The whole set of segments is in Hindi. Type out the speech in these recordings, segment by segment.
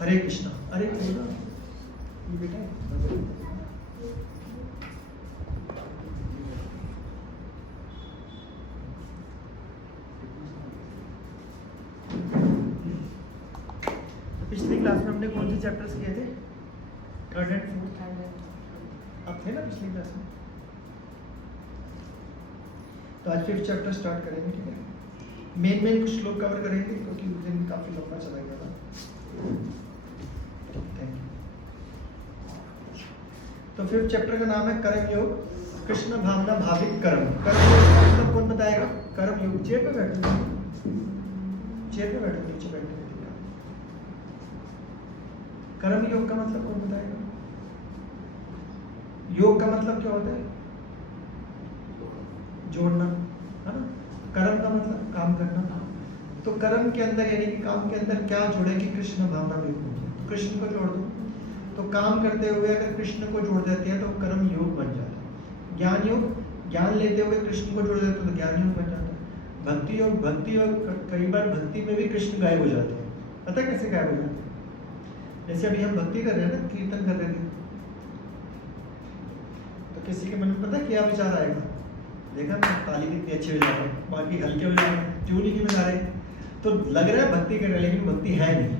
हरे कृष्णा, अरे बोलो ये बेटा पिछली क्लास में हमने कौन से चैप्टर्स किए थे? थर्ड एंड फोर्थ अब थे ना पिछली क्लास में। तो आज फिफ्थ चैप्टर स्टार्ट करेंगे, ठीक है। मेन कुछ श्लोक कवर करेंगे क्योंकि दिन काफी लंबा चला गया था। Thank you. तो फिफ्थ चैप्टर का नाम है कर्म योग, कृष्ण भावना भाविक कर्म। कर्म योग का मतलब कौन बताएगा? कर्म योग, चेयर पे बैठो, चेयर पे बैठो, नीचे बैठो। कर्म योग का मतलब कौन बताएगा? योग का मतलब क्या होता है? जोड़ना, है ना। कर्म का मतलब काम करना। तो कर्म के अंदर यानी कि काम के अंदर क्या जोड़े कि कृष्ण भावना में कृष्ण को जोड़ दो। तो काम करते हुए अगर कृष्ण को जोड़ देते हैं तो कर्म योग बन जाता है। ज्ञान योग, ज्ञान लेते हुए कृष्ण को जोड़ देते हैं तो ज्ञान योग बन जाता है। भक्ति योग, भक्ति योग कई बार भक्ति में भी कृष्ण गायब हो जाते हैं। पता है कैसे गायब हो जाते हैं? जैसे अभी हम भक्ति कर रहे हैं ना, कीर्तन कर रहे थे, तो किसी के मन में पता क्या विचार आएगा? देखा मैं ताली कितनी अच्छी बजा रहा हूँ, बाकी हल्के बजा रहे हैं, ट्यून ही नहीं बजा रहे, तो लग रहा है भक्ति कर रहे हैं लेकिन भक्ति है नहीं।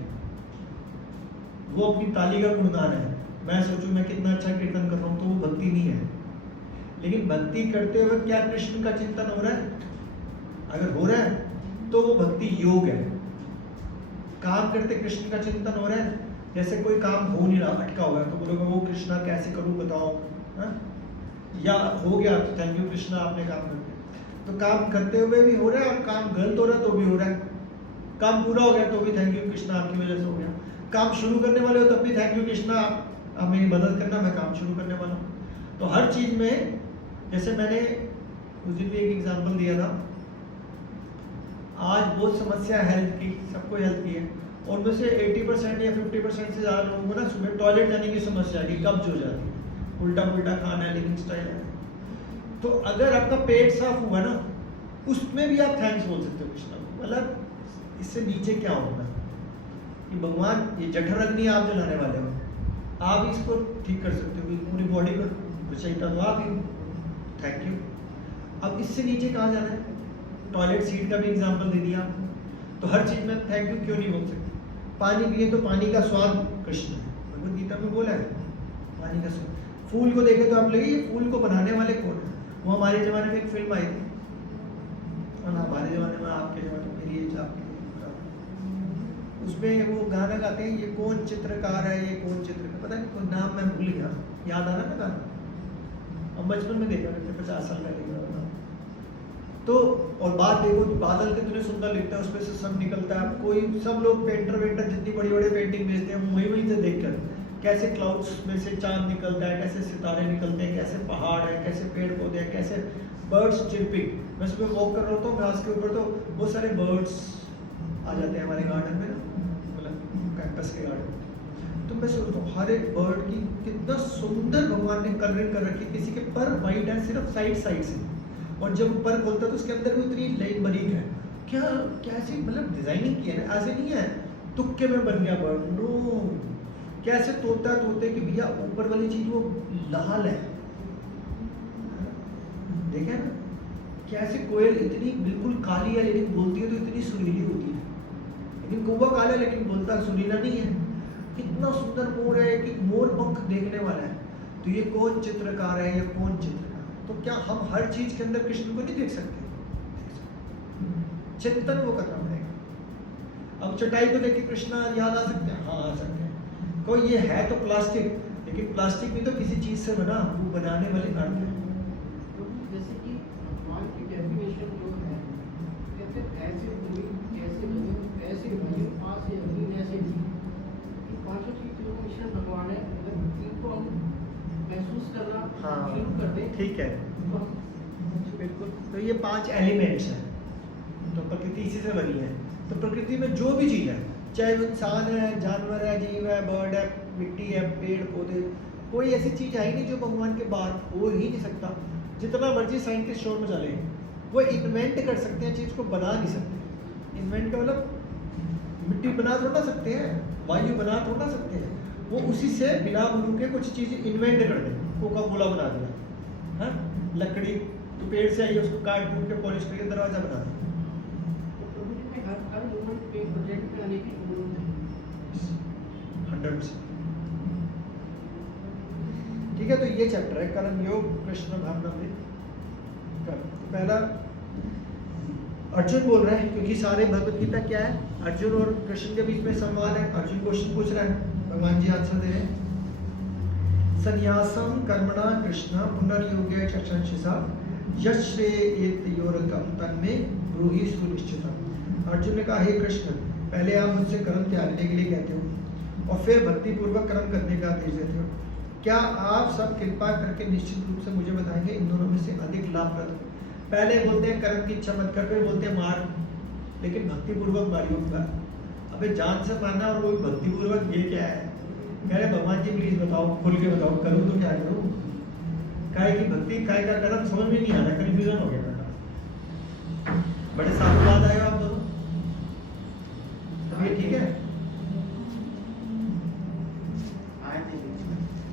वो अपनी ताली का गुणगान है। मैं सोचूं मैं कितना अच्छा कीर्तन कर रहा हूँ तो वो भक्ति नहीं है। लेकिन भक्ति करते हुए क्या कृष्ण का चिंतन हो रहा है? अगर हो रहा है तो वो भक्ति योग है। काम करते कृष्ण का चिंतन हो रहा है, जैसे कोई काम हो नहीं रहा, अटका हुआ है, तो बोलोगे वो कृष्णा कैसे करूं बताओ, है? या हो गया तो थैंक यू कृष्णा आपने काम कर दिया। तो काम करते हुए भी हो रहा है और काम गलत हो रहा है तो भी हो रहा है। काम पूरा हो गया तो भी थैंक यू कृष्णा आपकी वजह से हो गया। काम शुरू करने वाले हो तब भी थैंक यू कृष्णा आप मेरी मदद करना, मैं काम शुरू करने वाला हूँ। तो हर चीज में, जैसे मैंने उस दिन भी एक एग्जाम्पल दिया था, आज बहुत समस्या है हेल्थ की, सबको हेल्थ की है, और में से 80% या 50% से ज़्यादा लोगों को ना सुबह टॉयलेट जाने की समस्या है कि कब्ज हो जाती है, उल्टा पुल्टा खाना है, लिविंग स्टाइल है। तो अगर आपका पेट साफ हुआ ना, उसमें भी आप थैंक्स बोल सकते हो कृष्णा को। मतलब इससे नीचे क्या होगा कि भगवान ये जठर अग्नि आप जलाने वाले हो, आप इसको ठीक कर सकते हो, पूरी बॉडी को चाहिए तो आप ही थैंक यू। अब इससे नीचे कहाँ जाना है? टॉयलेट सीट का भी एग्जाम्पल दे दिया। तो हर चीज़ में थैंक यू क्यों नहीं बोल सकते? पानी पिए तो पानी का स्वाद कृष्ण है, भगवद गीता में बोला है पानी का स्वाद। फूल को देखे तो आप लगे ये फूल को बनाने वाले कौन है? वो हमारे ज़माने में एक फिल्म आई थी, हमारे ज़माने में, आपके ज़माने में, मेरी एज आपकी, उसमें वो गाना गाते हैं, ये कौन चित्रकार है, ये कौन चित्रकार, पता नहीं कोई नाम मैं भूल गया, याद आ रहा ना गाना, हम बचपन में देखा करते 50 साल पहले। तो और बात देखो, बादल कितने सुंदर लिखता है, उसमें से सन निकलता है। कोई सब लोग पेंटर वेंटर जितनी बड़ी बड़ी पेंटिंग बेचते हैं वहीं से देखकर कैसे क्लाउड्स में से चांद निकलता है, कैसे सितारे निकलते हैं, कैसे पहाड़ है, कैसे पेड़ पौधे हैं, कैसे बर्ड्स चिरपिंग। मैं सुबह वॉक कर रहा होता हूँ घास के ऊपर, तो बहुत सारे बर्ड्स आ जाते हैं हमारे गार्डन में ना, मतलब कैंपस के गार्डन। तो मैं सोचता हूँ हर एक बर्ड की कितना सुंदर भगवान ने कलरिंग कर रखी है। किसी के पर वाइट है सिर्फ साइड से, और जब पर खोलता है तो उसके अंदर भी उतनी लाइन बरीक है। क्या कैसे मतलब डिजाइनिंग की है ना, ऐसे नहीं है तुक्के में बन गया बर्ड, नो। कैसे तोते कि भैया ऊपर वाली चीज वो लाल है, देखे ना। कैसे कोयल इतनी बिल्कुल काली है लेकिन बोलती है तो इतनी सुरीली होती है, लेकिन कौवा काला है लेकिन बोलता सुरीला नहीं है। कितना सुंदर मोर है कि मोर पंख देखने वाला है। तो ये कौन चित्रकार है, ये कौन चित्रकार? तो क्या हम हर चीज के अंदर कृष्ण को नहीं देख सकते? चिंतन वो करना पड़ेगा। अब चटाई को देख के कृष्णा याद आ सकते हैं? हाँ आ सकते हैं। कोई ये है तो प्लास्टिक, लेकिन प्लास्टिक भी तो किसी चीज से बना, वो बनाने वाले अर्थ है। जैसे कि भगवान की डेफिनेशन जो है, कहते हैं ऐसे भूमि, ऐसे भूमि, ऐसे भूमि, ऐसे भूमि, ऐसे भूमि, पांचों चीजों का मिश्रण भगवान है। अगर इनको हम महसूस करना शुरू कर दें, ठीक है, बिल्कुल। तो ये 5 एलिमेंट्स हैं, तो प्रकृति इसी से बनी है। तो प्रकृति में जो भी चीज़ है, चाहे वो इंसान है, जानवर है, जीव है, बर्ड है, मिट्टी है, पेड़ पौधे, कोई ऐसी चीज़ है ही नहीं जो भगवान के बाहर हो ही नहीं सकता। जितना मर्जी साइंटिस्ट शोर में चले, वो इन्वेंट कर सकते हैं, चीज़ को बना नहीं सकते। इन्वेंट मतलब मिट्टी बना थोड़ा सकते हैं, वायु बना थोड़ा सकते हैं, वो उसी से बिना बुनू के कुछ चीज़ इन्वेंट कर दें, कोका कोला बना दिया, हाँ, लकड़ी तो पेड़ से आई, उसको काट कूट के पॉलिश करके दरवाजा बना दिया। तो प्रभु जी में हर मोमेंट पे प्रोजेक्ट में आने की जरूरत है। 100%। ठीक है, तो ये चैप्टर है कर्म योग कृष्ण भावनामृत। तो पहला अर्जुन बोल रहा है, क्योंकि सारे भगवत गीता क्या है, अर्जुन और कृष्ण के बीच में संवाद है। अर्जुन क्वेश्चन पूछ रहा है, भगवान जी आंसर दे रहे हैं। संन्यासम कर्मणा कृष्ण पुनर्योगे चक्षंशिषा यश्रेयेतयोरकम तन्मे ब्रूहि सुनिश्चितम। अर्जुन ने कहा, हे कृष्ण, पहले आप मुझसे कर्म त्यागने के लिए कहते हो और फिर भक्ति पूर्वक कर्म करने का आदेश देते हो। क्या आप सब कृपा करके निश्चित रूप से मुझे बताएंगे इन दोनों में से अधिक लाभप्रद? पहले बोलते हैं कर्म की इच्छा मत कर, फिर बोलते हैं मार, लेकिन भक्ति पूर्वक मारियो का। अबे जान से मारना और वो भक्ति पूर्वक, ये क्या है? कह रहे भगवान जी प्लीज बताओ, खुल के बताओ, करूँ तो क्या करूँ? काय की भक्ति, काय का कर्म, समझ में नहीं आ रहा, कंफ्यूजन हो गया मेरा। बड़े सालों बाद आए हो आप दोनों, ये ठीक है?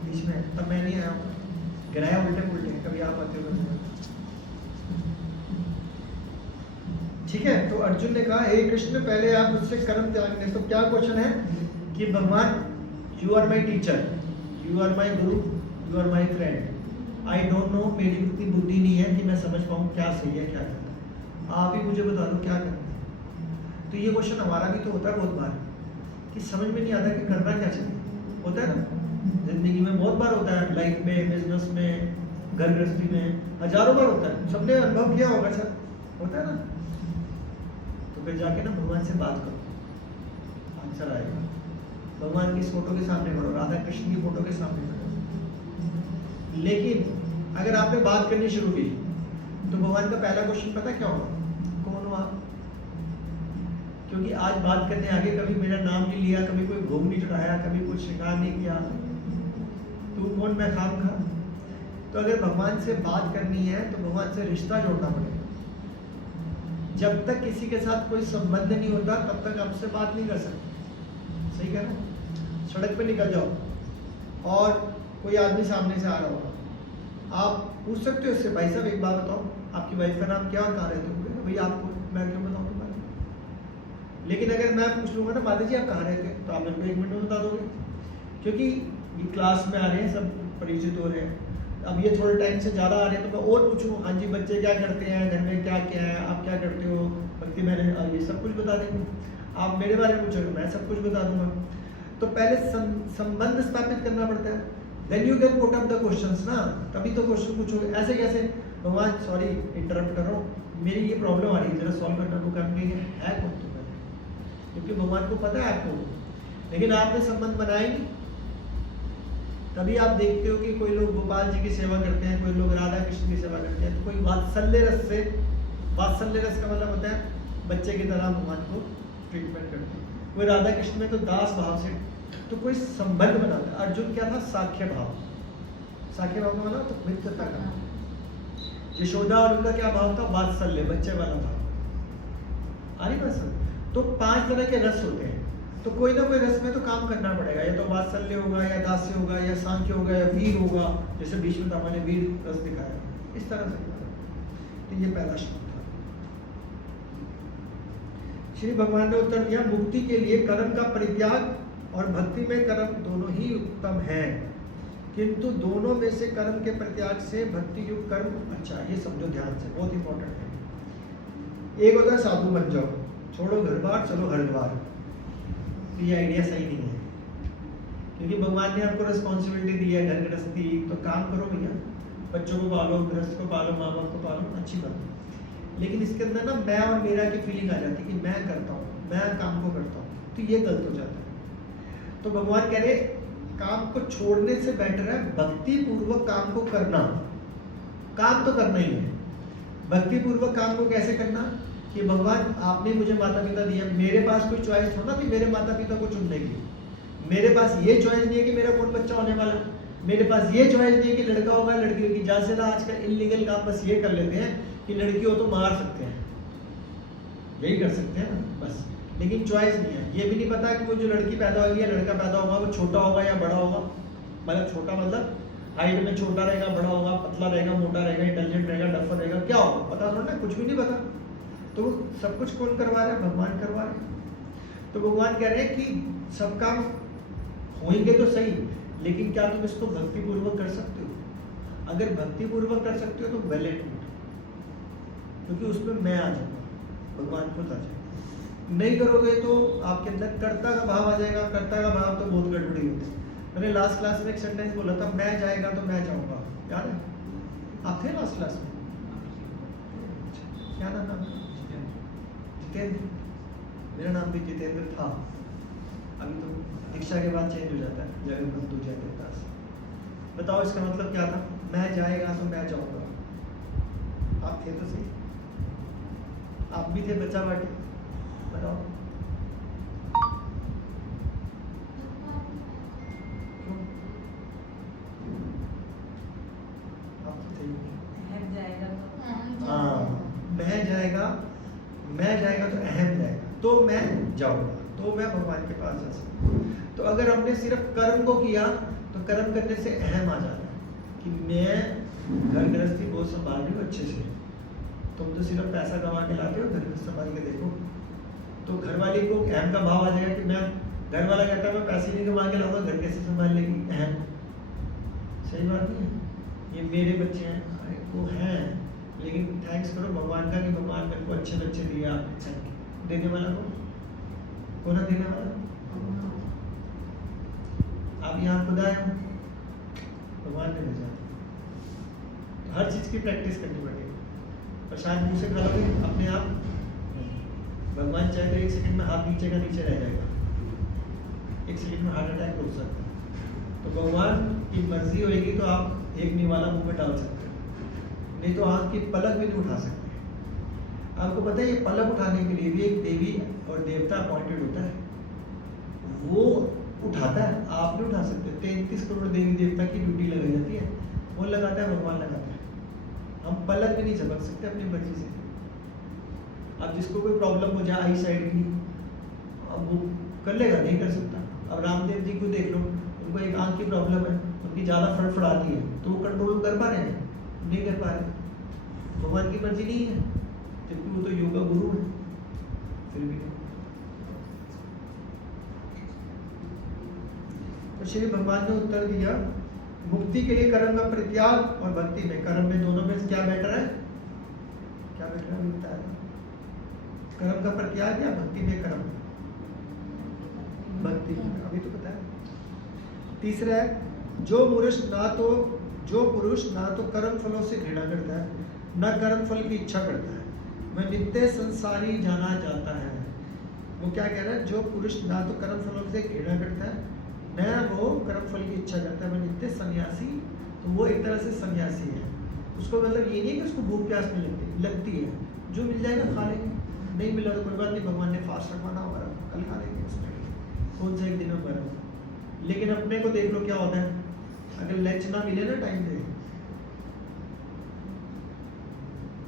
बीच में तब मैं नहीं आया हूँ, गिराया उल्टे पुल्टे, कभी आप आते हो कभी। ठीक है, तो अर्जुन ने कहा, हे कृष्ण, पहले आप मुझसे कर्म त्यागने। तो क्या क्वेश्चन है कि भगवान, you are my teacher, you are my guru, you are my friend, I don't know, मेरी उतनी बुद्धि नहीं है कि मैं समझ पाऊँ क्या सही है क्या करना है, आप ही मुझे बता दो क्या करना है। तो ये क्वेश्चन हमारा भी तो होता है बहुत बार, कि समझ में नहीं आता कि करना क्या चाहिए। होता है ना, जिंदगी में बहुत बार होता है, लाइफ में, बिजनेस में, घर गृहस्थी में, हजारों बार होता है, सबने अनुभव किया होगा सर, होता है ना। तो फिर जाके ना भगवान से बात करो, आंसर आएगा। भगवान की इस फोटो के सामने करो, राधा कृष्ण की फोटो के सामने करो। लेकिन अगर आपने बात करनी शुरू की तो भगवान का पहला क्वेश्चन पता क्या होगा? कौन हो आप? क्योंकि आज बात करने आगे कभी मेरा नाम नहीं लिया, कभी कोई भोग नहीं चढ़ाया, कभी कुछ शिकार नहीं किया, तू कौन, मैं खाम खा। तो अगर भगवान से बात करनी है तो भगवान से रिश्ता जोड़ना पड़ेगा। जब तक किसी के साथ कोई संबंध नहीं होता तब तक आपसे बात नहीं कर सकते। सही कह रहा हूं? सड़क पे निकल जाओ और कोई आदमी सामने से आ रहा होगा, आप पूछ सकते हो इससे, भाई साहब एक बात बताओ, आपकी वाइफ का नाम क्या और कहाँ रहते हो? भाई आपको मैं क्यों बताऊँ तुम्हारे? लेकिन अगर मैं पूछ लूँगा ना, माता जी आप कहाँ रहते हैं, तो आप मेरे को 1 मिनट में बता दोगे, क्योंकि ये क्लास में आ रहे हैं, सब परिचित हो रहे हैं। अब ये थोड़े टाइम से ज़्यादा आ रहे हैं तो मैं और पूछूँ, हाँ जी बच्चे क्या करते हैं, घर में क्या क्या है, आप क्या करते हो, भक्ति मैंने, ये सब कुछ बता देंगे। आप मेरे बारे में पूछोगे, मैं सब कुछ बता दूंगा। तो पहले संबंध स्थापित करना पड़ता है, then you can put up the questions ना, तभी तो क्वेश्चन पूछोगे। ऐसे कैसे भगवान, सॉरी इंटरप्ट कर रहा हूँ, मेरी ये प्रॉब्लम आ रही है, जरा सॉल्व करना। को करने है कौन तुम्हारे? क्योंकि भगवान को पता है आपको, लेकिन आपने संबंध बनाया ही नहीं। तभी आप देखते हो कि कोई लोग गोपाल जी की सेवा करते हैं, कोई लोग राधा कृष्ण की सेवा करते हैं, तो कोई वात्सल्य रस से, वात्सल्य रस का मतलब होता है बच्चे की तरह भगवान को ट्रीटमेंट करते हैं, कोई राधा कृष्ण में तो दास भाव से, तो कोई संबंध बनाता है। अर्जुन क्या था? साख्य भाव। साख्य भाव का मतलब तो मित्रता का। यशोदा और उनका क्या भाव था? वात्सल्य, बच्चे वाला भाव। आ रही बात समझ? तो 5 तरह के रस होते हैं, तो कोई ना कोई रस में तो काम करना पड़ेगा, या तो वात्सल्य होगा, या दास्य होगा, या सांख्य होगा, या वीर होगा, जैसे भीष्मपितामह ने वीर रस दिखाया, इस तरह से। तो ये पहला श्लोक था। श्री भगवान ने उत्तर दिया, मुक्ति के लिए कर्म का परित्याग और भक्ति में कर्म दोनों ही उत्तम है, किंतु दोनों में से कर्म के परित्याग से भक्ति युक्त कर्म अच्छा। ये समझो ध्यान से, बहुत इंपॉर्टेंट है। एक होता है साधु बन जाओ, छोड़ो घर बार, चलो हरिद्वार। ये आइडिया सही नहीं है, क्योंकि भगवान ने आपको रिस्पॉन्सिबिलिटी दी है, घर गृहस्थी, तो काम करो भैया, बच्चों को पालो, गृहस्थ को पालो, माँ बाप को पालो, अच्छी बात है। लेकिन इसके अंदर ना मैं और मेरा की फीलिंग आ जाती है कि मैं करता हूँ, मैं काम को करता हूँ, तो ये गलत हो जाता है। तो भगवान कह रहे काम को छोड़ने से बेटर है भक्ति पूर्वक काम को करना। काम तो करना ही है, भक्ति पूर्वक काम को कैसे करना? कि भगवान आपने मुझे माता पिता दिया, मेरे पास कोई चॉइस थोड़ा थी मेरे माता पिता को चुनने की। मेरे पास ये चॉइस नहीं है कि मेरा कौन बच्चा होने वाला, मेरे पास ये चॉइस नहीं है कि लड़का होगा लड़की होगी। ज़्यादा से ज़्यादा आजकल इलीगल काम बस ये कर लेते हैं कि लड़की हो तो मार सकते हैं, यही कर सकते हैं ना बस, लेकिन चॉइस नहीं है। ये भी नहीं पता कि वो जो लड़की पैदा होगी या लड़का पैदा होगा वो छोटा होगा या बड़ा होगा। मतलब छोटा मतलब हाइट में छोटा रहेगा, बड़ा होगा, पतला रहेगा, मोटा रहेगा, इंटेलिजेंट रहेगा, डफर रहेगा, क्या होगा पता थोड़ा ना, कुछ भी नहीं पता। तो सब कुछ कौन करवा रहा है? भगवान करवा रहे हैं। तो भगवान कह रहे हैं कि सब काम होंगे तो सही, लेकिन क्या तुम इसको भक्ति पूर्वक कर सकते हो? अगर भक्ति पूर्वक कर सकते हो तो वेल एंड गुड, क्योंकि उसमें मैं आ जाऊंगा, भगवान खुद आ जाएगा। नहीं करोगे तो आपके अंदर कर्ता का भाव आ जाएगा। कर्ता का भाव तो बहुत गड़बड़ी होती है। मैंने लास्ट क्लास में एक सेंटेंस बोला था, मैं जाएगा तो मैं जाऊंगा, याद है? आप थे लास्ट क्लास में? क्या नाम है? जितेंद्र। मेरा नाम भी जितेंद्र था। अभी तो दीक्षा के बाद चेंज हो जाता है, जगन्नाथ जयदेव दास। बताओ इसका मतलब क्या था? मैं जाएगा तो मैं जाऊंगा। आप थे तो सही, आप भी थे बच्चा बाटी। बताओ क्यों? आप तो थे ही नहीं। हाँ, मैं जाएगा तो अहम जाएगा, तो मैं जाऊंगा, तो मैं भगवान के पास जा सकता हूँ। तो अगर हमने सिर्फ कर्म को किया तो कर्म करने से अहम आ जाता है कि मैं घर गृहस्थी बहुत संभाल रही हूँ अच्छे से। तुम तो सिर्फ पैसा कमा के लाते हो, घर गृहस्थ संभाल के देखो। तो घर वाले को अहम का भाव आ जाएगा कि मैं, घर वाला कहता है मैं पैसे नहीं कमा के लाऊंगा, घर कैसे संभाल लेगी? अहम। सही बात नहीं है? ये मेरे बच्चे हैं, अरे वो हैं, लेकिन थैंक्स करो भगवान का कि भगवान मेरे को अच्छे बच्चे दिए। आपने देने वाला कौन है? देने वाला आप यहाँ खुदा है, भगवान ने भेजा। हर चीज की प्रैक्टिस करनी पड़ेगी। प्रसाद मुंह से खा लोगे अपने आप, भगवान चाहे तो 1 सेकंड में हाथ नीचे का नीचे रह जाएगा, 1 सेकंड में हार्ट अटैक हो सकता है। तो भगवान की मर्जी होगी तो आप एक निवाला मुंह में डाल सकते हो, नहीं तो आँख की पलक भी नहीं उठा सकते। आपको पता है ये पलक उठाने के लिए भी एक देवी और देवता अपॉइंटेड होता है, वो उठाता है, आप नहीं उठा सकते। 33 करोड़ देवी देवता की ड्यूटी लगाई जाती है, वो लगाता है, भगवान लगाता है। हम पलक भी नहीं झपक सकते अपनी मर्जी से। अब जिसको कोई प्रॉब्लम हो जाए आई साइड की, अब वो कर लेगा? नहीं कर सकता। अब रामदेव जी को देख लो, उनको एक आँख की प्रॉब्लम है, उनकी ज़्यादा फड़फड़ाती है, तो वो कंट्रोल कर पा रहे हैं? नहीं कर पा रहे। भगवान की मर्जी नहीं है, जबकि वो तो योगा गुरु है, फिर भी नहीं। तो श्री भगवान ने उत्तर दिया, मुक्ति के लिए कर्म का परित्याग और भक्ति में, कर्म में दोनों में क्या बेटर है? क्या बेटर है बताया? कर्म का परित्याग या भक्ति में कर्म? भक्ति में, अभी तो पता है। तीसरा है, जो पुरुष ना तो कर्म फलों से घृणा करता है, न कर्म फल की इच्छा करता है, वह नित्य संसारी जाना जाता है। वो क्या कह रहा है? जो पुरुष ना तो कर्म फलों से घृणा करता है, न वो कर्म फल की इच्छा करता है, वह नित्य सन्यासी। तो वो एक तरह से सन्यासी है। उसको मतलब ये नहीं कि उसको भूख प्यास नहीं लगती है, जो मिल जाएगा खा लेंगे, नहीं मिला तो कोई बात नहीं, भगवान ने फास्ट रखवाना होगा, कल खा लेंगे, उसमें कौन सा एक दिन में बना। लेकिन अपने को देख लो क्या होता है, अगर लंच ना मिले ना टाइम पे,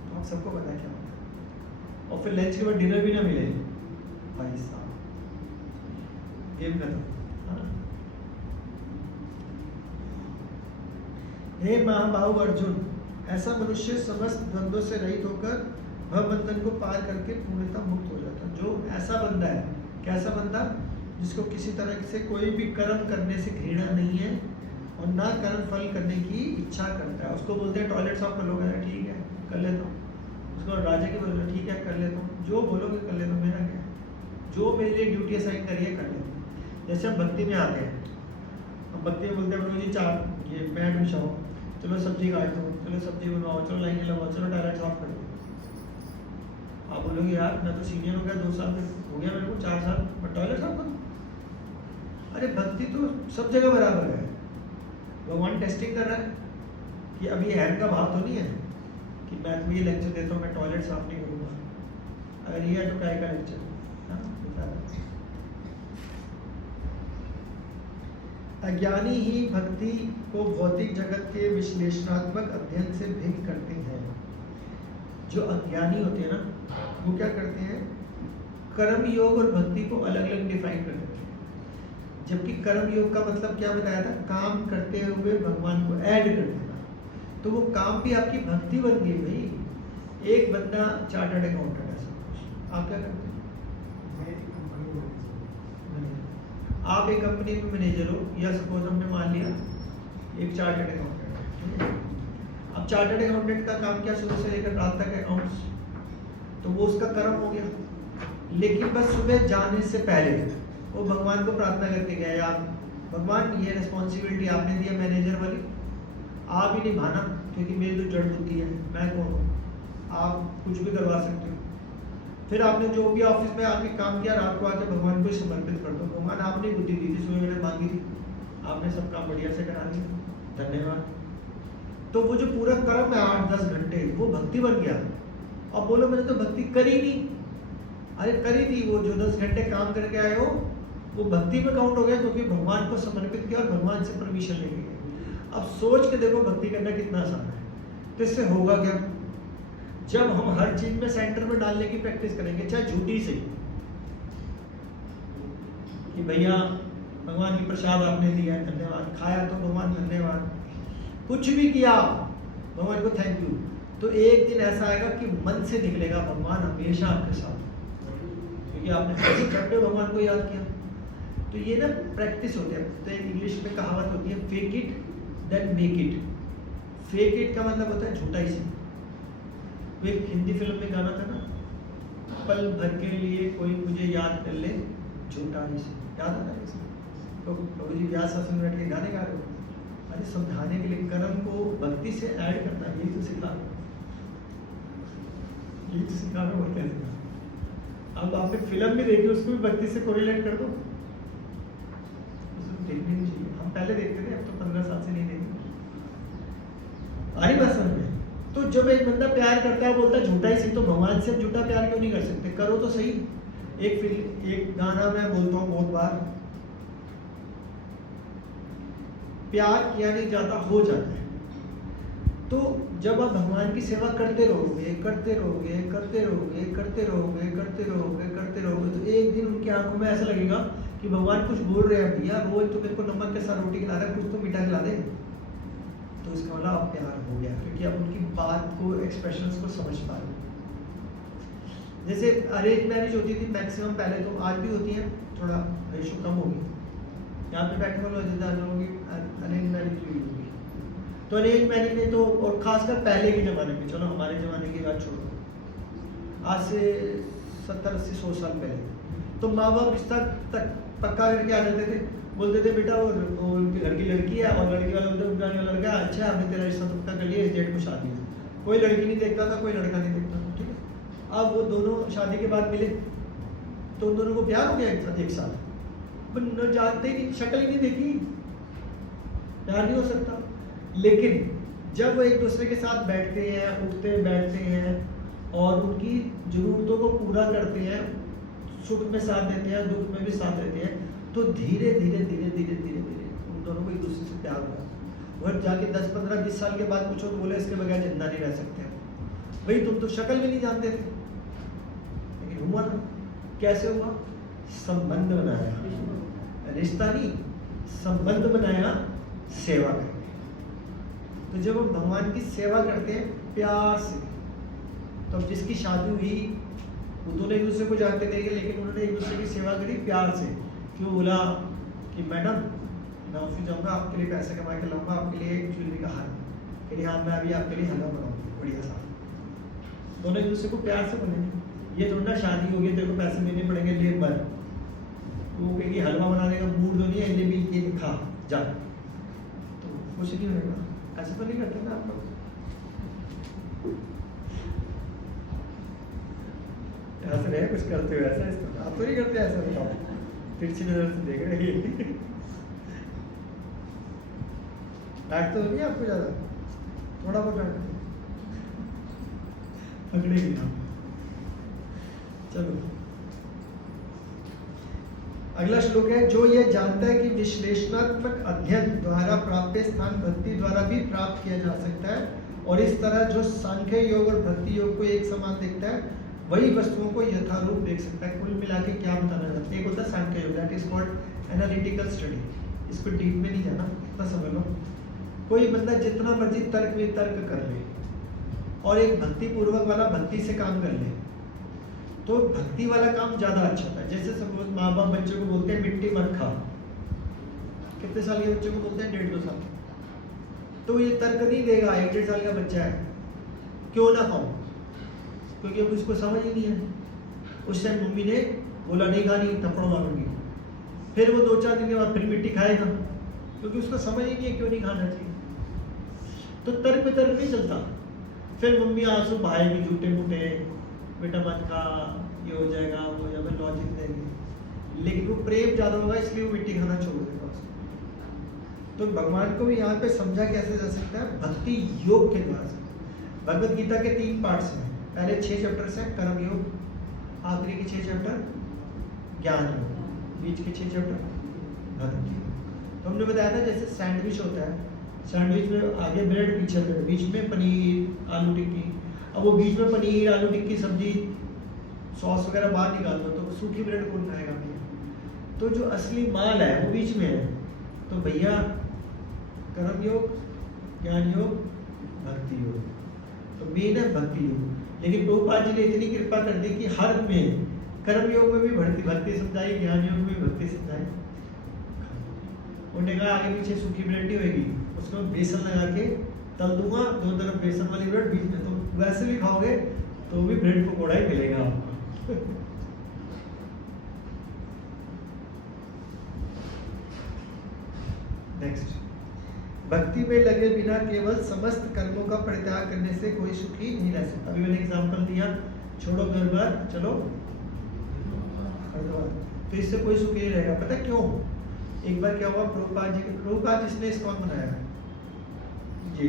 तो आप सबको पता है क्या होता है। और फिर लंच के बाद डिनर भी ना मिले, भाई साहब गेम खत्म। हे महाबाहु अर्जुन, ऐसा मनुष्य समस्त द्वंद्वों से रहित होकर भव बंधन को पार करके पूर्णतः मुक्त हो जाता है। जो ऐसा बंदा है, कैसा बंदा? जिसको किसी तरह से कोई भी कर्म करने से घृणा नहीं है और ना कर्म फल करने की इच्छा करता है। उसको बोलते हैं टॉयलेट साफ कर लोगे, ठीक है कर लेता हूँ। उसको राजा की बोलते ठीक है कर लेता हूँ, जो बोलोगे कर लेता हूँ, मेरा क्या है, जो मेरे लिए ड्यूटी असाइन करिए कर लेता हूँ। जैसे हम भक्ति में आते हैं, हम भक्ति में बोलते हैं प्रभु जी चार ये मैट बिछाओ, चलो सब्जी काट दो, चलो सब्जी बनवाओ, चलो लाइनें लगाओ, चलो टॉयलेट साफ कर दो। आप बोलोगे यार मैं तो सीनियर हो गया, 2 साल हो गया मेरे को, 4 साल, मैं टॉयलेट साफ करूँ? अरे भक्ति तो सब जगह बराबर है। भगवान टेस्टिंग कर रहा है कि अभी अहम का भाव तो नहीं है कि मैं तुम्हें ये लेक्चर देता हूँ मैं टॉयलेट साफ नहीं करूँगा। अगर ये है तो काय का लेक्चर? अज्ञानी ही भक्ति को भौतिक जगत के विश्लेषणात्मक अध्ययन से भिन्न करते हैं। जो अज्ञानी होते हैं ना, वो क्या करते हैं? कर्म योग और भक्ति को अलग अलग डिफाइन कर देते हैं। जबकि कर्म योग का मतलब क्या बताया था, काम करते हुए भगवान को ऐड कर देना, तो वो काम भी आपकी भक्ति बन गई भाई। एक बंदा चार्टर्ड अकाउंटेंट है, आप क्या करते हैं? आप एक कंपनी में मैनेजर हो, या सपोज हमने मान लिया एक चार्टर्ड अकाउंटेंट है। अब चार्टर्ड अकाउंटेंट का काम क्या, सुबह से लेकर रात तक अकाउंट्स, तो वो उसका कर्म हो गया। लेकिन बस सुबह जाने से पहले वो भगवान को प्रार्थना करके गया, यार भगवान ये रिस्पॉन्सिबिलिटी आपने दिया मैनेजर वाली, आप ही निभाना, क्योंकि मेरी तो जड़ बुद्धि है, मैं कौन हूँ, आप कुछ भी करवा सकते हो। फिर आपने जो भी ऑफिस में आके काम किया, रात को आके भगवान को ही समर्पित कर दो। भगवान आपने बुद्धि दी थी, सुबह मैंने मांगी थी, आपने सब काम बढ़िया से करा दिया, धन्यवाद। तो वो जो पूरा कर्म है 8-10 घंटे, वो भक्ति बन गया। अब बोलो मैंने तो भक्ति करी नहीं, अरे करी थी, वो जो 10 घंटे काम करके आए हो वो भक्ति में काउंट हो गया, क्योंकि भगवान को समर्पित किया और भगवान से परमिशन लेके गए। अब सोच के देखो भक्ति करना कितना आसान है। तो इससे होगा क्या, जब हम हर चीज में सेंटर में डालने की प्रैक्टिस करेंगे, चाहे झूठी से, कि भैया भगवान की प्रसाद आपने दिया है, धन्यवाद, खाया तो भगवान धन्यवाद, कुछ भी किया भगवान को थैंक यू, तो एक दिन ऐसा आएगा कि मन से निकलेगा भगवान हमेशा आपके साथ, क्योंकि आपने कैसे करते भगवान को याद किया। तो ये ना प्रैक्टिस होती है। तो एक इंग्लिश में कहावत होती है, fake it then make it. Fake it का मतलब होता है झूठा ही से। वो एक हिंदी फिल्म में गाना था ना, पल भर के लिए कोई मुझे याद कर ले झूठा ही से, याद आता है इसमें? तो प्रभु जी व्यास आसन में बैठ के गाने गा रहे हो, अरे समझाने के लिए कर्म को भक्ति से ऐड करना, यही तो सिखा, यही तो सिखाना होता है। अब आपने फिल्म भी देखी, उसको भी भक्ति से कोरिलेट कर दो, उसको देखने नहीं चाहिए। हम पहले देखते थे, अब तो 15 साल से नहीं देखते। आ रही बात समझ में? तो जब एक बंदा प्यार करता है, बोलता है झूठा ही सी, तो भगवान से झूठा प्यार क्यों नहीं कर सकते? करो तो सही। एक गाना मैं बोलता हूँ बहुत बार, प्यार किया नहीं जाता, हो जाता है। तो जब आप भगवान की सेवा करते रहोगे, करते रहोगे, करते रहोगे, करते रहोगे, करते रहोगे, करते रहोगे, तो एक दिन उनकी आंखों में ऐसा लगेगा कि भगवान कुछ बोल रहे हैं, भैया रोज तो मेरे को नमक के साथ रोटी खिला रहा है, कुछ तो मीठा खिला दे। तो इसका मतलब आप प्यार हो गया, क्योंकि आप उनकी बात को, एक्सप्रेशंस को समझ पा रहे हो। जैसे अरेंज मैरिज होती थी मैक्सिमम पहले, तो आज भी होती है, थोड़ा रेशो कम होगी। यहाँ पे बैठने वालों लोगों की अरेंज मैरिज हुई होगी। तो अरेंज मैरिज में तो, और खासकर पहले के ज़माने में, चलो हमारे ज़माने की बात छोड़ो, आज से 70-80-100 साल पहले, तो माँ बाप रिश्ता तक पक्का करके आ जाते थे। बोलते थे बेटा वो उनके घर की लड़की है, और लड़की वाला उधर उनका लड़का, अच्छा हमने तेरा रिश्ता पक्का कर लिया, इस डेट को शादी है। कोई लड़की नहीं देखता था, कोई लड़का नहीं देखता था, ठीक है। अब वो दोनों शादी के बाद मिले, तो उन दोनों को प्यार हो गया एक साल, न जानते ही नहीं, शक्ल ही नहीं देखी, प्यार नहीं हो सकता। लेकिन जब वो एक दूसरे के साथ बैठते हैं, उठते बैठते हैं, और उनकी जरूरतों को पूरा करते हैं, सुख में साथ देते हैं, दुख में भी साथ देते हैं, तो धीरे धीरे धीरे धीरे धीरे धीरे उन दोनों को एक दूसरे से प्यार हुआ। और जाके 10-15-20 साल के बाद पूछो तो बोले इसके बगैर जिंदा नहीं रह सकते। भाई तुम तो शक्ल भी नहीं जानते थे, लेकिन हुआ ना। कैसे हुआ? संबंध बनाया, रिश्ता नहीं, संबंध बनाया सेवा करके। तो जब हम भगवान की सेवा करते हैं प्यार से, तो अब जिसकी शादी हुई वो दोनों एक दूसरे को जानते थे, लेकिन उन्होंने एक दूसरे की सेवा करी प्यार से। क्यों बोला कि मैडम मैं ऑफिस जाऊँगा, आपके लिए पैसे कमा के लाऊंगा, आपके लिए एक ज्वेलरी का हार, फिर हाँ मैं अभी आपके लिए हलवा बनाऊंगा बढ़िया सा। दोनों एक दूसरे को प्यार से बनेंगे। ये थोड़ा शादी होगी तेरे को पैसे देने पड़ेंगे लेट भर, वो कहेगी हलवा बनाने का मूड तो नहीं है, भी ये लिखा जा, तो कुछ नहीं होगा। ऐसा तो नहीं करते ना आप लोग? ऐसा नहीं कुछ करते हो ऐसा, इसको आप तो नहीं करते ऐसा? बताओ, तिरछी नजर से देख रहे हैं। डांट तो नहीं आपको ज्यादा, थोड़ा बहुत डांट पकड़ेगी ना। चलो अगला श्लोक है, जो ये जानता है कि विश्लेषणात्मक अध्ययन द्वारा प्राप्त स्थान भक्ति द्वारा भी प्राप्त किया जा सकता है, और इस तरह जो सांख्य योग और भक्ति योग को एक समान देखता है, वही वस्तुओं को यथारूप देख सकता है। कुल मिला के क्या बताना चाहते हैं, एक होता है सांख्य योग, that is called analytical study. इसको डीप में नहीं जाना, इतना समझ लो। कोई बंदा जितना मर्जी तर्क वितर्क कर ले और एक भक्ति पूर्वक वाला भक्ति से काम कर ले तो भक्ति वाला काम ज्यादा अच्छा होता है। जैसे सपोज माँ बाप बच्चों को बोलते हैं मिट्टी मत खा, कितने साल के बच्चों को बोलते हैं 1.5-2 साल, तो ये तर्क नहीं देगा 1-1.5 साल का बच्चा है क्यों ना खाऊं, क्योंकि अब उसको समझ ही नहीं है। उस टाइम मम्मी ने बोला नहीं खानी, थप्पड़ मारूंगी, फिर वो 2-4 दिन के बाद फिर मिट्टी खाएगा क्योंकि उसको समझ ही नहीं है क्यों नहीं खाना चाहिए। तो तर्क पे तर्क नहीं चलता, फिर मम्मी आंसू बहाएगी झूठे मूठे, बेटा मत खा, ये हो जाएगा वो हो जाएगा, लॉजिक देगी। लेकिन वो प्रेम ज्यादा होगा इसलिए वो मिट्टी खाना छोड़ देगा उसको। तो भगवान को भी यहाँ पे समझा कैसे जा सकता है, भक्ति योग के द्वारा से। भगवत गीता के 3 पार्ट्स हैं, पहले 6 चैप्टर्स हैं कर्म योग, आखिरी के 6 चैप्टर ज्ञान योग, बीच के 6 चैप्टर भक्ति योग। तो हमने बताया था जैसे सैंडविच होता है, सैंडविच में आगे ब्रेड पीछे ब्रेड, बीच में पनीर आलू टिक्की। अब वो बीच में पनीर आलू टिक्की सब्जी सॉस वगैरह बाहर निकाल दो तो सूखी ब्रेड कौन खाएगा भैया। तो जो असली माल है वो बीच में है। तो भैया कर्म योग, ज्ञान योग, भक्ति योग, तो मेन है भक्ति योग। लेकिन प्रभुपाद जी ने इतनी कृपा कर दी कि हर में कर्म योग में भी भक्ति समझाई, ज्ञान योग में भी भक्ति समझाई। उन्होंने कहा आगे पीछे सूखी ब्रेड नहीं होगी, उसको बेसन लगा के तल दूंगा, 2 तरफ बेसन वाली ब्रेड बीच में, तो वैसे भी खाओगे तो भी ब्रेड पकौड़ा ही मिलेगा आपको। नेक्स्ट, भक्ति में लगे बिना केवल समस्त कर्मों का परित्याग करने से कोई सुखी नहीं रह सकता। अभी मैंने एग्जांपल दिया, छोड़ो घर बार चलो हरिद्वार, तो इससे कोई सुखी नहीं रहेगा। पता क्यों? एक बार क्या हुआ, प्रभुपाद जिसने इस्कॉन बनाया ये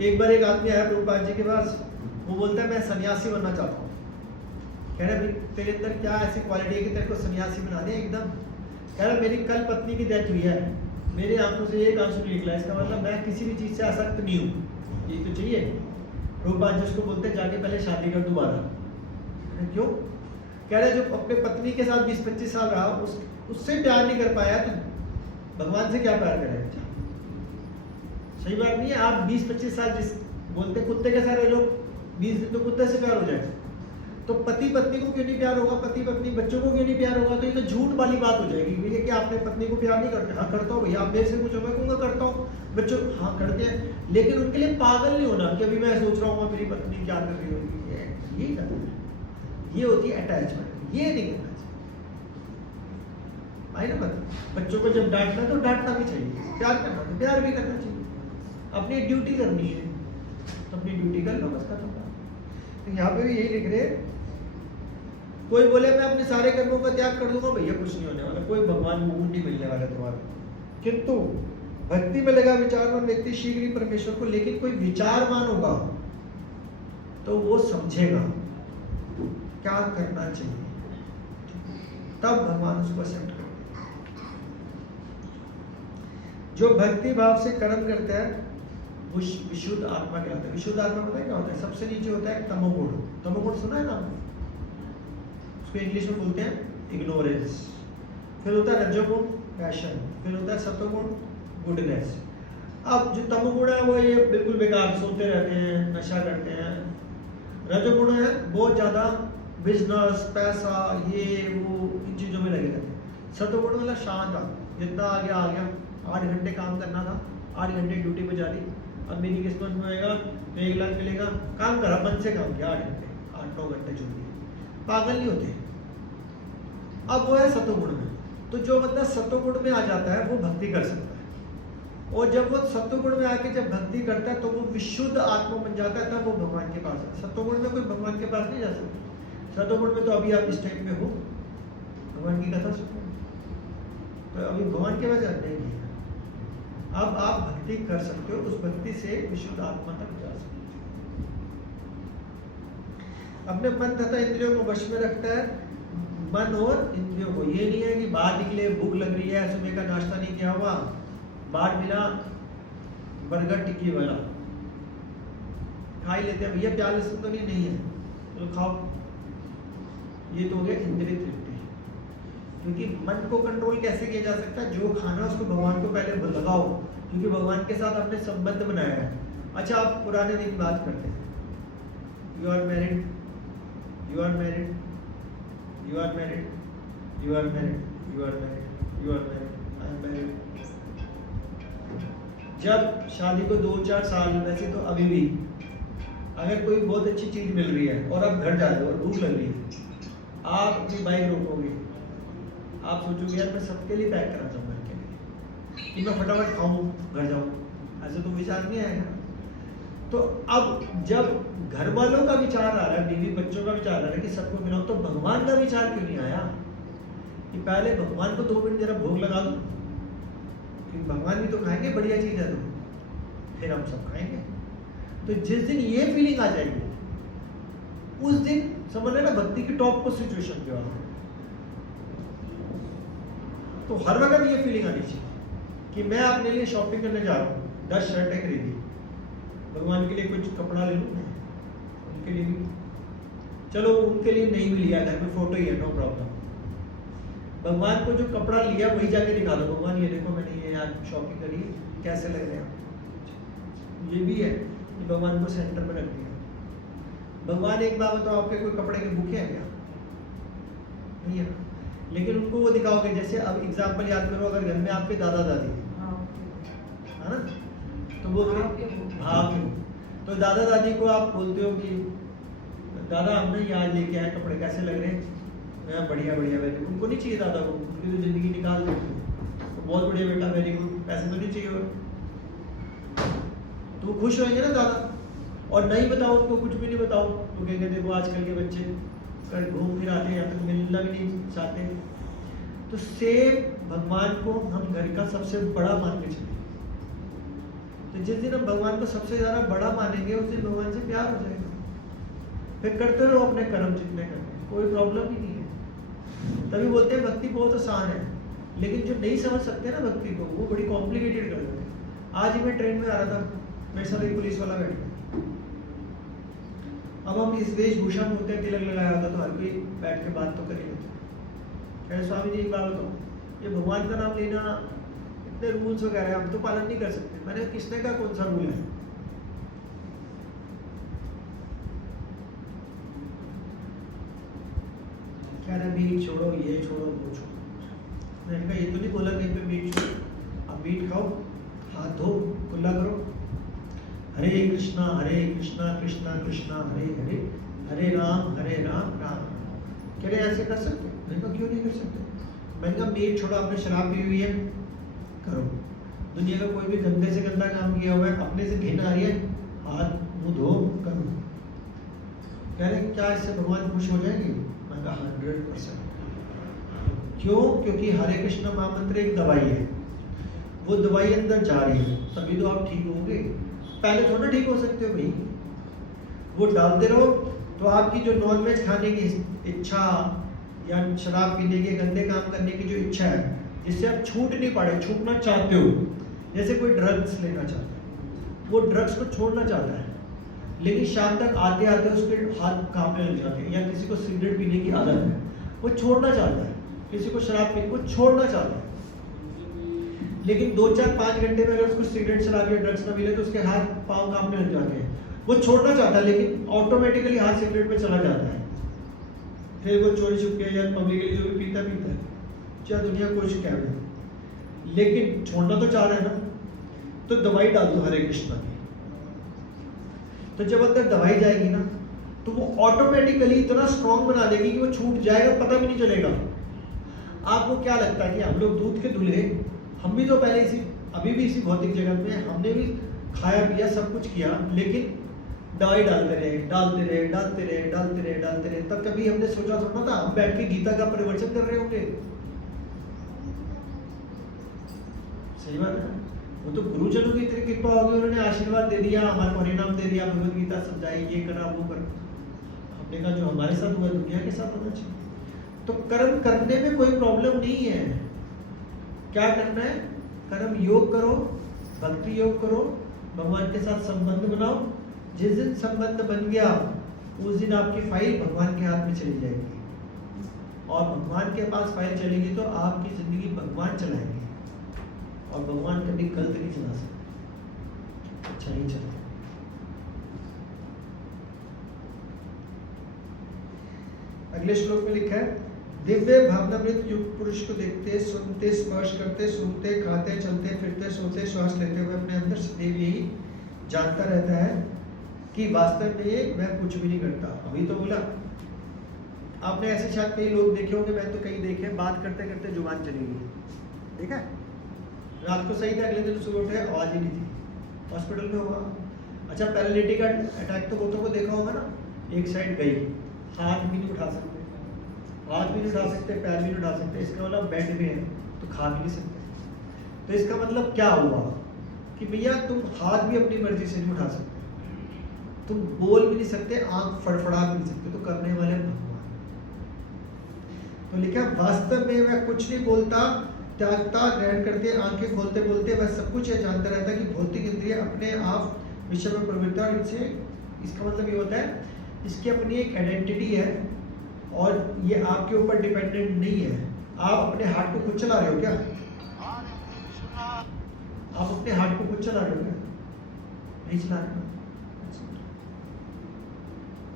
एक बार एक आदमी आया प्रभुपाद जी के पास, वो बोलता है मैं सन्यासी बनना चाहता हूँ। कह रहे भाई तेरे अंदर क्या ऐसी क्वालिटी है कि तेरे को सन्यासी बना दे एकदम। कह रहा मेरी कल पत्नी की डेथ हुई है, मेरे आंखों से एक आंसू नहीं निकला, इसका मतलब मैं किसी भी चीज़ से आसक्त नहीं हूँ, ये तो चाहिए। प्रभुपाद जी उसको बोलते हैं जाके पहले शादी कर दोबारा। क्यों? कह रहे जो अपने पत्नी के साथ 20-25 साल रहा उससे प्यार नहीं कर पाया तो भगवान से क्या प्यार करेगा? सही बात नहीं है। आप 20-25 साल जिस बोलते कुत्ते के साथ रह लो, 20 दिन तो कुत्ते से प्यार हो जाए, तो पति पत्नी को क्यों नहीं प्यार होगा, पति पत्नी बच्चों को क्यों नहीं प्यार होगा? तो ये तो झूठ वाली बात हो जाएगी भैया कि आपने पत्नी को प्यार नहीं करते। हाँ करता हूँ भैया, आप मेरे से पूछो, मैं कहूँगा करता हूँ। बच्चों हाँ करते हैं, लेकिन उनके लिए पागल नहीं होना कि अभी मैं सोच रहा हूँ मेरी पत्नी क्या कर रही होगी, यही करना है। ये होती है अटैचमेंट, ये नहीं करना चाहिए। आई ना बात? बच्चों को जब डांटना तो डांटना भी चाहिए, प्यार करना तो प्यार भी करना चाहिए। अपनी ड्यूटी करनी है तो अपनी ड्यूटी कर लो, बस खत्म। तो यहाँ पे भी यही लिख रहे, कोई बोले मैं अपने सारे कर्मों का त्याग कर दूंगा, भैया कुछ नहीं होने वाला, कोई भगवान मुंह नहीं मिलने वाला तुम्हारा। किंतु भक्ति में लगा विचारवान व्यक्ति शीघ्र ही परमेश्वर को, लेकिन कोई विचारवान होगा तो वो समझेगा क्या करना चाहिए, तब भगवान उसको एक्सेप्ट करेगा। जो भक्ति भाव से कर्म करता है वो विशुद्ध आत्मा कहलाता है। विशुद्ध आत्मा पता है क्या होता है? सबसे नीचे होता है तमोगुण। तमोगुण सुना है ना? उसको इंग्लिश में बोलते हैं इग्नोरेंस। फिर होता है रजोगुण, पैशन। फिर होता है सतोगुण, गुडनेस। अब जो तमोगुण है वो ये बिल्कुल बेकार, सोते रहते हैं, नशा करते हैं। रजोगुण है बहुत ज्यादा बिजनेस, पैसा, ये वो इन चीजों में लगे रहते हैं। सतोगुण वाला शांत, जितना आगे आ गया, 8 घंटे काम करना था, 8 घंटे ड्यूटी पे जा रही, अब मेरी किस्मत में आएगा तो 1 लाख मिलेगा, काम करा, मन से काम किया 8 घंटे, 8-9 घंटे जो भी, पागल नहीं होते। अब वो है सतोगुण में। तो जो बंदा सतोगुण में आ जाता है वो भक्ति कर सकता है, और जब वो सतोगुण में आके जब भक्ति करता है तो वो विशुद्ध आत्मा बन जाता है, तब वो भगवान के पास है। सतोगुण में कोई भगवान के पास नहीं जा सकता। सतोगुण में तो अभी आप इस टाइप में हो, भगवान की कथा सुनो, तो अभी भगवान के पास जाते हैं। अब आप भक्ति कर सकते हो, उस भक्ति से विशुद्ध आत्मा तक जा सकते हो। अपने मन तथा इंद्रियों को वश में रखता है, मन और इंद्रियों को। ये नहीं है कि बाहर निकले, भूख लग रही है, सुबह का नाश्ता नहीं किया हुआ, बाहर मिला बर्गर टिक्की वाला, खा ही लेते हैं, भैया प्याज लहसुन तो नहीं है, तो खाओ। ये तो हो गया इंद्रिय तृप्ति। क्योंकि मन को कंट्रोल कैसे किया जा सकता है? जो खाना उसको भगवान को पहले लगाओ, क्योंकि भगवान के साथ आपने संबंध बनाया है। अच्छा, आप पुराने दिन की बात करते हैं। You are married, you are married, you are married, you are married, you are married, you are married, I am married. जब शादी को 2-4 साल, वैसे तो अभी भी, अगर कोई बहुत अच्छी चीज मिल रही है और आप घर जा रहे हो और भूख लग रही है, आप अपनी बाइक रोकोगे, आप सोचोगे यार मैं सबके लिए पैक करा दूँ घर के लिए, कि मैं फटाफट खाऊं घर जाऊं, ऐसे तो विचार नहीं आएगा। तो अब जब घर वालों का विचार आ रहा है, बीवी बच्चों का विचार आ रहा है कि सबको खिलाओ, तो भगवान का विचार क्यों नहीं आया कि पहले भगवान को 2 मिनट जरा भोग लगा दो, क्योंकि भगवान भी तो खाएंगे, बढ़िया चीज है तो फिर हम सब खाएंगे। तो जिस दिन ये फीलिंग आ जाएगी, उस दिन समझ लेना भक्ति की टॉप को सिचुएशन पे आ। तो हर वक्त ये फीलिंग आनी चाहिए कि मैं अपने लिए शॉपिंग करने जा रहा हूँ, 10 शर्टें खरीदी, भगवान के लिए कुछ कपड़ा ले लूँ, उनके लिए भी, चलो उनके लिए नहीं भी लिया, घर में फोटो ही है, नो प्रॉब्लम। भगवान को जो कपड़ा लिया वही जाके दिखा दो, भगवान ये देखो मैंने ये यार शॉपिंग करी, कैसे लग रहे हैं। ये भी है कि भगवान को सेंटर में रख दिया। भगवान एक बार बताओ, आपके कोई कपड़े के भूखे हैं क्या? नहीं है ना। लेकिन उनको वो दिखाओगे, जैसे अब एग्जाम्पल याद करो, अगर घर में आपके दादा दादी है ना, तो वो भाव क्यों, तो दादा दादी को आप बोलते हो कि दादा हमने यहाँ लेके आए कपड़े, कैसे लग रहे हैं? मैं बढ़िया बढ़िया, वेरी गुड। उनको नहीं चाहिए दादा को, उनकी तो जिंदगी निकाल देते हो, तो बहुत बढ़िया बेटा, वेरी गुड, पैसे तो नहीं चाहिए और तो खुश होंगे ना दादा। और नहीं बताओ उनको, कुछ भी नहीं बताओ, तो कहेंगे देखो आजकल के बच्चे कर घूम फिर आते हैं, यहाँ तक मिलना भी नहीं चाहते। तो सेम भगवान को हम घर का सबसे बड़ा मान के चले। तो जिस दिन हम भगवान को सबसे ज्यादा बड़ा मानेंगे, उस दिन भगवान से प्यार हो जाएगा। फिर करते रहो अपने कर्म जितने करने, कोई प्रॉब्लम ही नहीं है। तभी बोलते हैं भक्ति बहुत आसान है, लेकिन जो नहीं समझ सकते ना भक्ति को, वो बड़ी कॉम्प्लिकेटेड कर देते हैं। आज ही मैं ट्रेन में आ रहा था, मेरे साथ एक पुलिस वाला बैठ गया। अब हम इस वेशभूषा में होते हैं, तिलक लगाया होता, तो हर कोई बैठ के बात तो कर ही लेते। कह स्वामी जी एक बात बताओ, ये भगवान का नाम लेना, इतने रूल्स वगैरह हम तो पालन नहीं कर सकते। मैंने किसने का कौन सा रूल है? कह रहे मीट छोड़ो, ये छोड़ो, वो छोड़ो। मैंने कहा ये तो नहीं बोला कहीं पे मीट छोड़ो। अब मीट खाओ, हाथ धो, कुल्ला करो, हरे कृष्णा कृष्णा कृष्णा हरे हरे, हरे राम राम राम। कह रहे ऐसे कर सकते? मैंने कहा क्यों नहीं कर सकते? मैंने कहा मीट छोड़ो, आपने शराब पी हुई है, करो। दुनिया का कोई भी गंदे से गंदा काम किया हुआ है, अपने से घिन आ रही है, हाथ मुंह धो, करो। कह रहे क्या इससे भगवान खुश हो जाएंगे? मैं कहा 100%। क्यों? क्योंकि हरे कृष्ण महामंत्र एक दवाई है, वो दवाई अंदर जा रही है, तभी तो आप ठीक होंगे। पहले थोड़ा ठीक हो सकते हो भाई। वो डालते रहो तो आपकी जो नॉनवेज खाने की इच्छा या शराब पीने की, गंदे काम करने की जो इच्छा है, जिससे आप छूट नहीं पाए, छूटना चाहते हो, जैसे कोई ड्रग्स लेना चाहता है, वो ड्रग्स को छोड़ना चाहता है, लेकिन शाम तक आते आते उसके हाथ कांपने लग जाते हैं, या किसी को सिगरेट पीने की आदत है, वो छोड़ना चाहता है, किसी को शराब पीने को छोड़ना चाहता है, लेकिन 2-4-5 घंटे में अगर उसको सिगरेट शराब या ड्रग्स ना मिले तो उसके हाथ पाँव कांपने लग जाते हैं। वो छोड़ना चाहता है, लेकिन ऑटोमेटिकली हाथ सिगरेट पे चला जाता है। फिर वो चोरी छुपके या पब्लिकली जो भी पीता है, चाहे दुनिया कुछ कह दे, लेकिन छोड़ना तो चाह रहे हैं ना, तो दवाई डाल दो हरे कृष्णा की। तो जब अंदर दवाई जाएगी ना, तो वो ऑटोमेटिकली इतना स्ट्रॉन्ग बना देगी कि वो छूट जाएगा, पता भी नहीं चलेगा। आपको क्या लगता है कि हम लोग दूध के दूल्हे, हम भी तो पहले इसी, अभी भी इसी भौतिक जगत में, हमने भी खाया पिया सब कुछ किया, लेकिन दवाई डालते रहे, डालते रहे, डालते रहे, डालते रहे, डालते रहे। तब कभी हमने सोचा थोड़ा था हम बैठ के गीता का परिवर्तन कर रहे होंगे? सही बात है। वो तो गुरुजनों की इतनी कृपा होगी, उन्होंने आशीर्वाद दे दिया, हमारा परिणाम दे दिया, भगवत गीता समझाई, ये करा वो कर। हमने कहा जो हमारे साथ हुआ दुनिया के साथ होना चाहिए। तो कर्म करने में कोई प्रॉब्लम नहीं है। क्या करना है? कर्म योग करो, भक्ति योग करो, भगवान के साथ संबंध बनाओ, जिस दिन संबंध बन गया उस दिन आपकी फाइल भगवान के हाथ में चली जाएगी, और भगवान के पास फाइल चलेगी तो आपकी जिंदगी भगवान चलाएंगे, और भगवान कभी गलत नहीं चला सकते, अच्छा नहीं चलता। अगले श्लोक में लिखा है, दिव्य भावनामृत युक्त पुरुष को देखते, सुनते, स्पर्श करते, सुनते, खाते, चलते, फिरते, सोते, श्वास लेते हुए अपने अंदर सदैव यही जानता रहता है कि वास्तव में मैं कुछ भी नहीं करता। अभी तो बोला, आपने ऐसे शायद कई लोग देखे होंगे, मैं तो कई देखे, बात करते करते जुबान चली गई, ठीक है, रात को सही था, अगले दिन सुबह उठे आवाज ही नहीं थी, हॉस्पिटल में होगा। अच्छा, पैरालिटिक अटैक तो बहुतों को देखा होगा ना, एक साइड गई, हाथ भी नहीं उठा सकते, हाथ भी नहीं उठा सकते, पैर भी नहीं उठा सकते, इसका मतलब बेड में है तो खा भी नहीं सकते। तो इसका मतलब क्या हुआ कि भैया तुम हाथ भी अपनी मर्जी से नहीं उठा सकते, तुम बोल भी नहीं सकते, आंख फड़फड़ा भी नहीं सकते, तो करने वाले भगवान। तो लिखा, वास्तव में वह कुछ नहीं बोलता, त्यागता, ग्रहण करते, आंखें खोलते बोलते वह सब कुछ यह जानता रहता है कि भौतिक इंद्रिय अपने आप विषय में प्रवृत्त है, और इनसे इसका मतलब ये होता है इसकी अपनी एक आइडेंटिटी है और ये आपके ऊपर डिपेंडेंट नहीं है। आप अपने हार्ट को खुद चला रहे हो क्या? आप अपने हार्ट को खुद चला रहे हो क्या? नहीं चला रहे हो।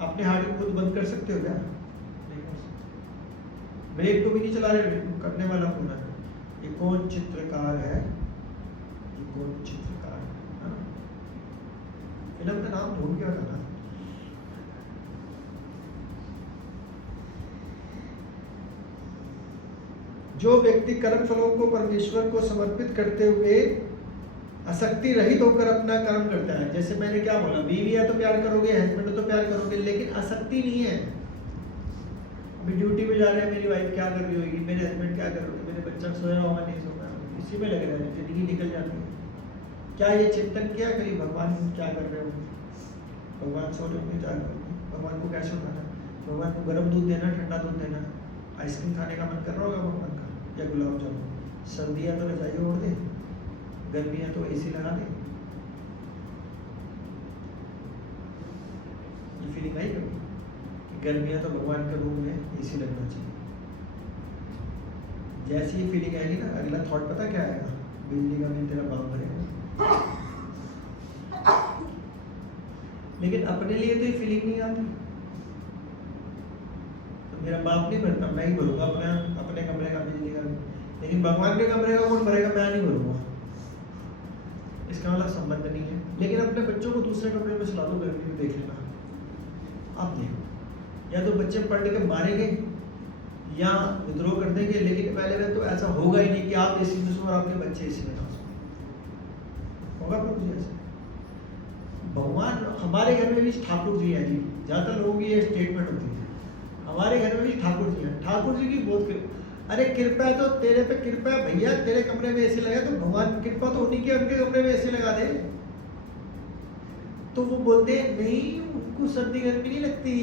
अपने हार्ट को खुद बंद कर सकते हो क्या? नहीं कर सकते। ब्रेक को भी नहीं चला रहे, करने वाला कौन है? ये कौन चित्रकार है? ये कौन चित्रकार है? फिल्म का नाम ढूंढ के बताना। जो व्यक्ति कर्म फलों को परमेश्वर को समर्पित करते हुए आसक्ति रहित होकर अपना कर्म करता है, जैसे मैंने क्या बोला, बीवी है तो प्यार करोगे, हस्बैंड है तो प्यार करोगे, लेकिन आसक्ति नहीं है। अभी ड्यूटी पे जा रहे हैं, मेरी वाइफ क्या कर रही होगी, मेरे हस्बैंड क्या कर रहे होंगे, मेरे बच्चा सोया होगा नहीं सोया, इसी में लगे रहते, जिंदगी निकल जाती है। क्या ये चिंतन किया कभी भगवान क्या कर रहे होंगे, भगवान सो रहे होंगे, क्या करोगे, भगवान को कैसे उठाना, भगवान को गर्म दूध देना, ठंडा दूध देना, आइसक्रीम खाने का मन कर रहा होगा भगवान का, या गुलाब जामुन, सर्दियाँ तो रजाई ओढ़ दे, गर्मियाँ तो एसी लगा दे। ये फीलिंग आई कभी? गर्मियाँ तो भगवान के रूम में एसी लगना चाहिए। जैसी ही फीलिंग आएगी ना, अगला थॉट पता क्या आएगा? बिजली का बिल तेरा बाप भरेगा। लेकिन अपने लिए तो ये फीलिंग नहीं आती, तो मेरा बाप नहीं भरता, मैं ही भरूंगा अपने कमरे का बिजली का बिल। लेकिन भगवान के कमरे का कौन भरेगा? मैं नहीं भरूंगा। इसका वाला संबंध नहीं है। लेकिन अपने बच्चों को दूसरे कमरे में सुला दो, गर्मी में देख लेना, आप देखो, या तो बच्चे पढ़ के मारेंगे या विद्रोह कर देंगे, लेकिन पहले में तो ऐसा होगा ही नहीं कि आप एसी में सो और आपके बच्चे एसी में ना सो। होगा प्रभु जी ऐसे? भगवान हमारे घर में भी ठाकुर जी है जी, ज्यादातर लोगों की ये स्टेटमेंट होती है, हमारे घर में भी ठाकुर जी है। ठाकुर जी की बहुत अरे कृपा है तो तेरे पे कृपा है भैया, तेरे कमरे में एसी लगा तो भगवान की कृपा तो उन्हीं के, उनके कमरे में एसी लगा दे। तो वो बोलते नहीं, उनको सर्दी गर्मी नहीं लगती,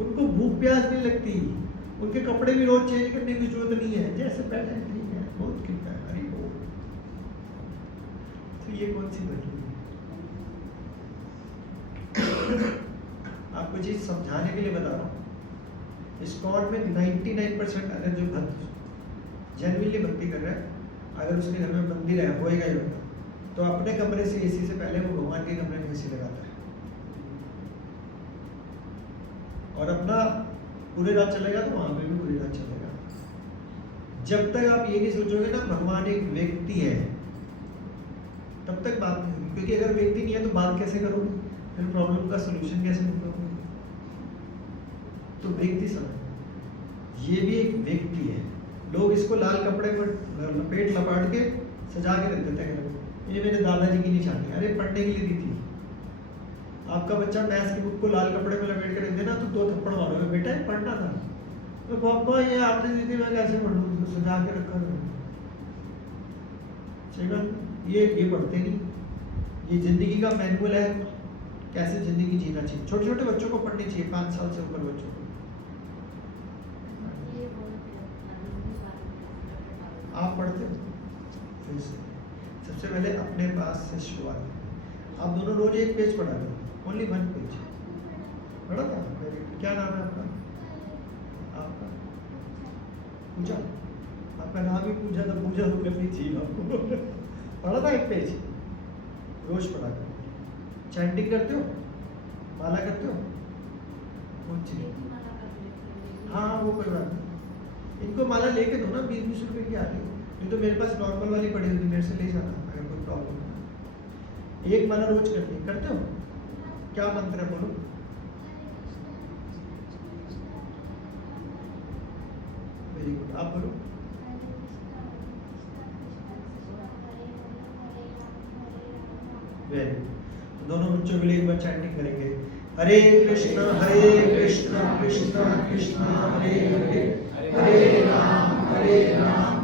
उनको भूख प्यास नहीं लगती, उनके कपड़े भी रोज चेंज करने की जरूरत नहीं है, जैसे बैठे ठीक है, बहुत कृपा है। अरे वो तो ये कौन सी बात है? आपको चीज समझाने के लिए बता रहा हूँ। इस्कॉन में 99% अगर जो भक्त जेन्युइनली भक्ति कर रहा है, अगर उसके घर में मंदिर है, होएगा ही होगा, तो अपने कमरे से एसी से पहले वो भगवान के कमरे में एसी लगाता है और अपना पूरे रात चलेगा तो वहां पे भी पूरी रात चलेगा। जब तक आप ये नहीं सोचोगे ना भगवान एक व्यक्ति है, तब तक बात नहीं होगी। क्योंकि अगर व्यक्ति नहीं है तो बात कैसे करोगे, फिर प्रॉब्लम का सोल्यूशन कैसे निकालोगे? तो व्यक्ति समझ, ये भी एक व्यक्ति है। लोग इसको लाल कपड़े पर लपेट लपाट के सजा के रख देते हैं, ये मेरे दादाजी की निशानी, अरे पढ़ने के लिए दी थी। आपका बच्चा मैथ्स की बुक को लाल कपड़े में लपेट के रख देना तो 2 थप्पड़ मारोगे, बेटा ये पढ़ना था। तो पापा ये आपने दी थी, मैं कैसे पढ़ूँ, उसको सजा के रखा है। ये पढ़ते नहीं, ये जिंदगी का मैनुअल है, कैसे जिंदगी जीना चाहिए। छोटे छोटे बच्चों को पढ़नी चाहिए, 5 साल से ऊपर बच्चों को। आप पढ़ते हो? सबसे पहले अपने पास से शुरुआत। आप दोनों रोज एक पेज पढ़ा करो, ओनली 1 पेज पढ़ा था। Very good. क्या नाम है आपका? आपका पूजा। आपका नाम ही पूजा, तो पूजा तो करनी चाहिए आपको। पढ़ा था 1 पेज, रोज पढ़ा करो। चैंटिंग करते हो, माला करते हो? कौन सी? हाँ वो कोई बात नहीं, इनको माला लेके दो ना, 20-20 रुपए की आ रही है। नहीं तो मेरे पास नॉर्मल वाली पड़ी होगी, मेरे से ले जाना अगर कोई प्रॉब्लम है। एक माला रोज करते हो? क्या मंत्र है बोलो? वेरी गुड, आप बोलो। Very good. दोनों बच्चों के लिए एक बार चैंटिंग करेंगे। हरे कृष्ण कृष्ण कृष्ण हरे हरे, हरे राम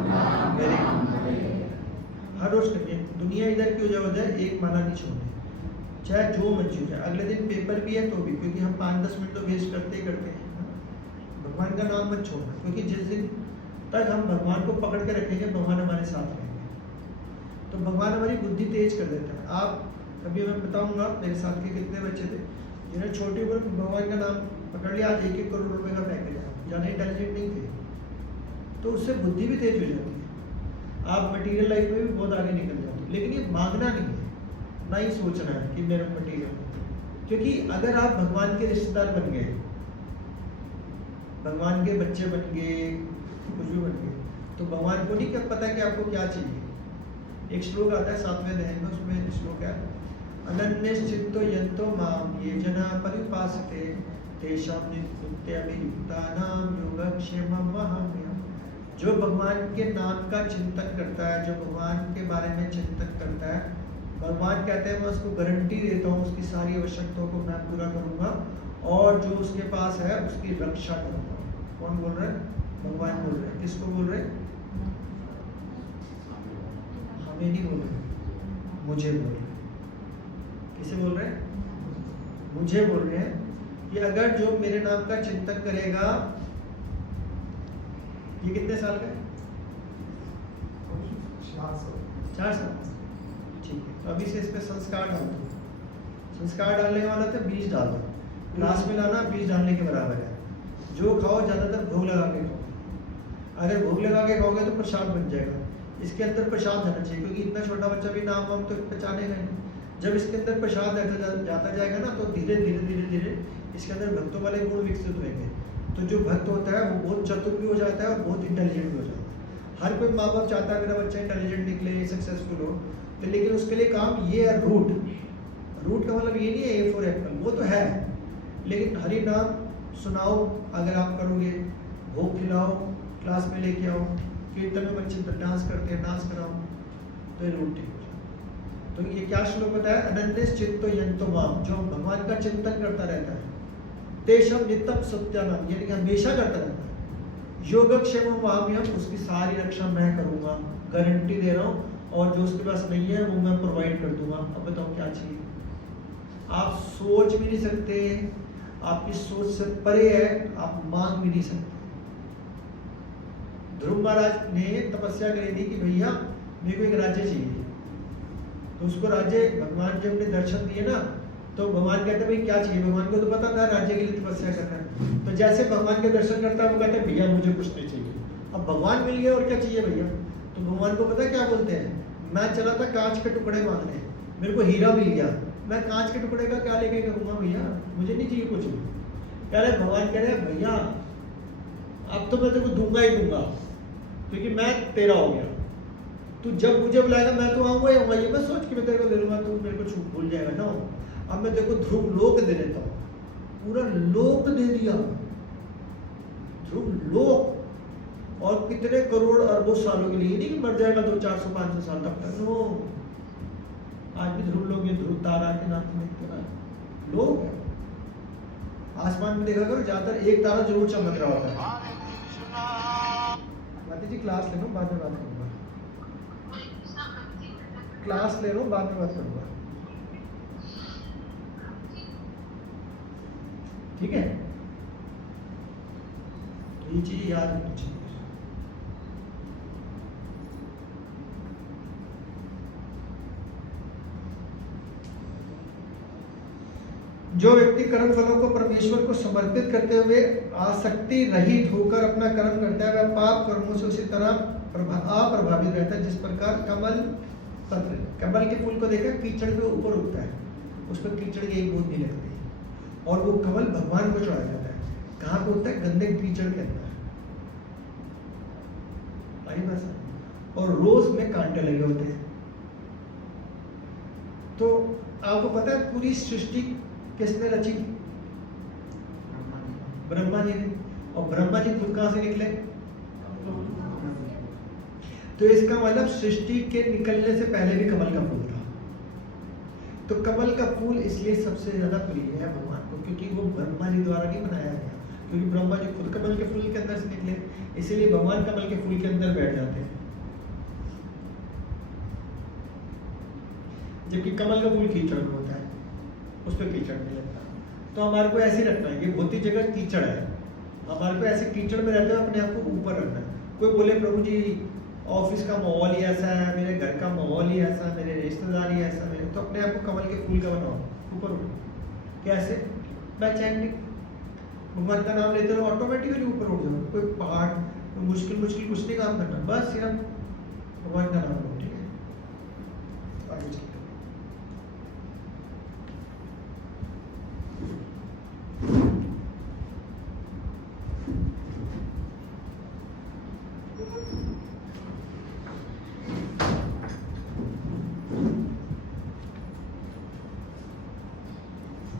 राम वेरी गुड। हर रोज करिए। दुनिया इधर की हो जाए, एक माला नहीं छोड़नी, चाहे जो मर्जी हो जाए। अगले दिन पेपर भी है तो भी, क्योंकि हम 5-10 मिनट तो वेस्ट करते ही करते हैं। भगवान का नाम मत छोड़ना, क्योंकि जिस दिन तक हम भगवान को पकड़ के रखेंगे, भगवान हमारे साथ रहेंगे। तो भगवान हमारी बुद्धि तेज कर देता है। आप कभी मैं बताऊंगा मेरे साथ के कितने बच्चे थे जिन्हें छोटी उम्र में भगवान का नाम पकड़ लिया, आज 1-1 करोड़ रुपए का पैकेज है, ज़्यादा इंटेलिजेंट नहीं थे, तो उससे बुद्धि भी तेज हो जाती है। आप मटेरियल लाइफ में भी बहुत आगे निकल जाते हो। लेकिन ये मांगना नहीं है, ना ही सोचना है कि मेरा मटेरियल, क्योंकि अगर आप भगवान के रिश्तेदार बन गए, भगवान के बच्चे बन गए, कुछ भी बन गए, तो भगवान को नहीं क्या पता कि आपको क्या चाहिए। एक श्लोक आता है 7वें अध्याय में, उसमें श्लोक है अनन्यश्चित्तो यन्तो माम ये जना परिपासते तेषां नित्यभियुक्तानां योगक्षेमं वहाम्यहम्। जो भगवान के नाम का चिंतन करता है, जो भगवान के बारे में चिंतन करता है, भगवान कहते हैं मैं उसको गारंटी देता हूँ उसकी सारी आवश्यकताओं को मैं पूरा करूँगा, और जो उसके पास है उसकी रक्षा करूँगा। कौन बोल रहा है? भगवान बोल रहे हैं। किसको बोल रहे हैं? हमें नहीं बोल रहे, मुझे बोल रहे हैं। किसे बोल रहे हैं? मुझे बोल रहे हैं कि अगर जो मेरे नाम का चिंतन करेगा, ये कितने साल का है? 4 साल। ठीक है, तो अभी से इस पे संस्कार डाल दो। संस्कार डालने वाला था, बीज डाल दो। क्लास में लाना बीज डालने के बराबर है। जो खाओ ज़्यादातर भोग लगा के खाओ। अगर भोग लगा के खाओगे तो प्रसाद बन जाएगा। इसके अंदर प्रसाद जाना चाहिए, क्योंकि इतना छोटा बच्चा भी नाम वाम तो पहचानेगा नहीं। जब इसके अंदर प्रसाद जाता जाएगा ना, तो धीरे धीरे इसके अंदर भक्तों वाले गुण विकसित होंगे। तो जो भक्त होता है वो बहुत चतुर भी हो जाता है और बहुत इंटेलिजेंट भी हो जाता है। हर कोई माँ बाप चाहता है मेरा बच्चा इंटेलिजेंट निकले, सक्सेसफुल हो, तो लेकिन उसके लिए काम ये है रूट का मतलब ये नहीं है ए फॉर एप्पल, वो तो है, लेकिन हरि नाम सुनाओ अगर आप करोगे, भोग खिलाओ, क्लास में लेके आओ, कीर्तन में बच्चे डांस करते हैं, डांस कराओ, तो ये रूट ठीक हो जाए। तो ये क्या श्लोक बताया? अनन्यश्चित्तो यन्तो माम, जो भगवान का चिंतन करता रहता है, तेषां नित्यं सत्यानाम, यानी कि हमेशा करता रहता है, योगक्षेमं वहाम्यहम्, उसकी सारी रक्षा मैं करूंगा, गारंटी दे रहा हूँ, और जो उसके पास नहीं है वो मैं प्रोवाइड कर दूंगा। अब बताओ क्या चाहिए? आप सोच भी नहीं सकते, आपकी सोच से परे है, आप मांग भी नहीं सकते। ध्रुव महाराज ने तपस्या करी थी कि भैया मेरे को एक राज्य चाहिए, तो उसको राज्य भगवान जब ने दर्शन दिए ना, तो भगवान कहते भाई क्या चाहिए? भगवान को तो पता था राज्य के लिए तपस्या करना है, तो जैसे भगवान के दर्शन करता है वो कहते हैं भैया मुझे कुछ नहीं चाहिए। अब भगवान मिल गया और क्या चाहिए भैया? तो भगवान को पता क्या बोलते हैं? मैं चला था कांच के टुकड़े मांगने, मेरे को हीरा मिल गया, मैं कांच के टुकड़े का क्या लेके करूँगा भैया? मुझे नहीं चाहिए कुछ भी। कह रहे भगवान कह रहे भैया अब तो मैं तेरे को दूंगा ही दूंगा, क्योंकि मैं तेरा हो गया, तू जब मुझे बुलाएगा मैं तो आऊँगा ही आऊँगा, ये मैं सोच के मैं तेरे को दे दूंगा, तू मेरे को छूट भूल जाएगा ना। अब मैं तेरे को ध्रुव लोक दे देता हूँ, पूरा लोक दे दिया, ध्रुव लोक, और कितने करोड़ अरबों सालों के लिए, नहीं कि मर जाएगा 200-400-500 साल तक तक, नो, आज भी ध्रुव लोग, ये ध्रुव तारा के नाम से देखते ना लोग है। आसमान में देखा करो, ज्यादातर एक तारा जरूर चमक रहा होता है। माता जी क्लास ले लो, बाद में बात करूंगा, क्लास ले लो, बाद में बात करूंगा, ठीक है? तो ये चीज याद रखनी चाहिए। जो व्यक्ति कर्म फलों को परमेश्वर को समर्पित करते हुए आसक्ति रहित होकर अपना कर्म करता है वह पाप कर्मों से उसी तरह अप्रभावित रहता है जिस प्रकार कमल के फूल को देखा कीचड़ के ऊपर उगता है, उस पर कीचड़ की एक बूंद नहीं लगती और वो कमल भगवान को चढ़ाया जाता है। कहाँ पे होता है? गंदे कीचड़ के अंदर। आई बात। और रोज में कांटे लगे होते हैं। तो आपको पता है पूरी सृष्टि किसने रची? ब्रह्मा जी ने। और ब्रह्मा जी खुद कहां से निकले? तो इसका मतलब सृष्टि के निकलने से पहले भी कमल का फूल था। तो कमल का फूल इसलिए सबसे ज्यादा प्रिय है भगवान को, क्योंकि वो ब्रह्मा जी द्वारा नहीं बनाया गया, क्योंकि ब्रह्मा जी खुद कमल के फूल के अंदर से निकले, इसीलिए भगवान कमल के फूल के अंदर बैठ जाते हैं। जबकि कमल का फूल कीचड़ में होता है, उस पर कीचड़ नहीं लगता। तो हमारे को ऐसे रखना है, ये भौतिक जगह कीचड़ है, हमारे को ऐसे कीचड़ में रहते हुए अपने आप को ऊपर रखना है। कोई बोले प्रभु जी ऑफिस का माहौल ही ऐसा है, मेरे घर का माहौल ही ऐसा, मेरे रिश्तेदार ही ऐसा, मेरे, तो अपने आप को कमल के फूल का बनाओ, ऊपर उठो। कैसे? बाय चैंटिंग, भगवान का नाम लेते हो ऑटोमेटिकली ऊपर उठ जाओ। कोई पहाड़, कोई मुश्किल कुछ नहीं काम करना, बस सिर्फ भगवान का नाम लो, ठीक है? आगे चलिए।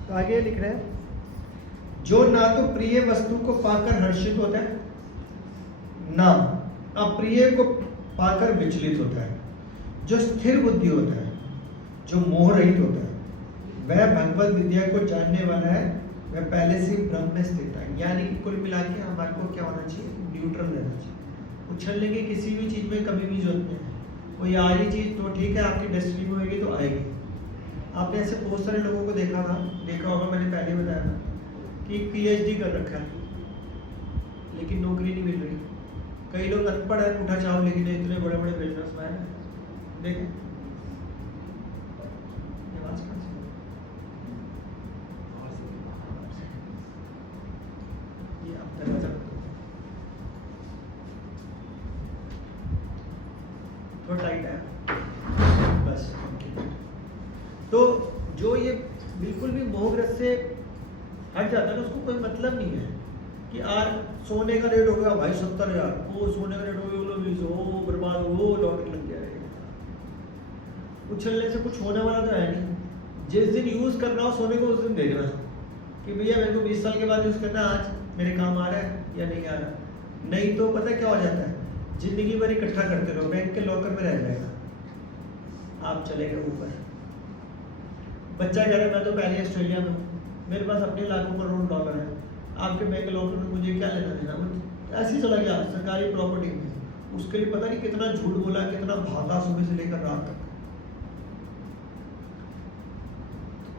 तो आगे लिख रहे हैं, जो ना तो प्रिय वस्तु को पाकर हर्षित होता है, ना अप्रिय को पाकर विचलित होता है, जो स्थिर बुद्धि होता है, जो मोह रहित होता है, वह भगवत विद्या को जानने वाला है, वह पहले से ब्रह्म में स्थित है। यानी कि कुल मिला के हमारे को क्या होना चाहिए? न्यूट्रल रहना चाहिए। उछलने की किसी भी चीज में कभी भी जरूरत नहीं है। कोई आ रही चीज तो ठीक है, आपकी डेस्टिनी में होगी तो आएगी। आपने ऐसे बहुत सारे लोगों को देखा होगा, मैंने पहले बताया था कि PhD कर रखा है लेकिन नौकरी नहीं मिल रही। कई लोग अनपढ़ है, उठा चाव, लेकिन इतने बड़े बड़े बिजनेसमैन हैं। देखें आवाज कहाँ से? ये आप दरवाजा थोड़ा टाइट है बस। तो जो ये बिल्कुल भी मोहग्रस्त से हट जाता है ना, उसको कोई मतलब नहीं है कि यार सोने का रेट हो गया भाई 70,000, वो सोने का रेट हो गया 20, वो बर्बाद, वो लॉटरी लग गया। उछलने से कुछ होने वाला तो है नहीं। जिस दिन यूज कर रहा हो सोने को उस दिन देखना कि भैया मेरे को 20 साल के बाद यूज करना, आज मेरे काम आ रहा है या नहीं आ रहा। नहीं तो पता क्या हो जाता है, जिंदगी भर इकट्ठा करते रहो, बैंक के लॉकर में रह जाएगा, आप चले गए ऊपर। बच्चा कह रहा है मैं तो पहले ऑस्ट्रेलिया में हूँ, मेरे पास अपने लाखों करोड़ डॉलर है, आपके बैंक लॉकर में मुझे क्या लेना देना? वो ऐसे ही चला गया सरकारी प्रॉपर्टी में। उसके लिए पता नहीं कितना झूठ बोला, कितना भागा सुबह से लेकर रात तक।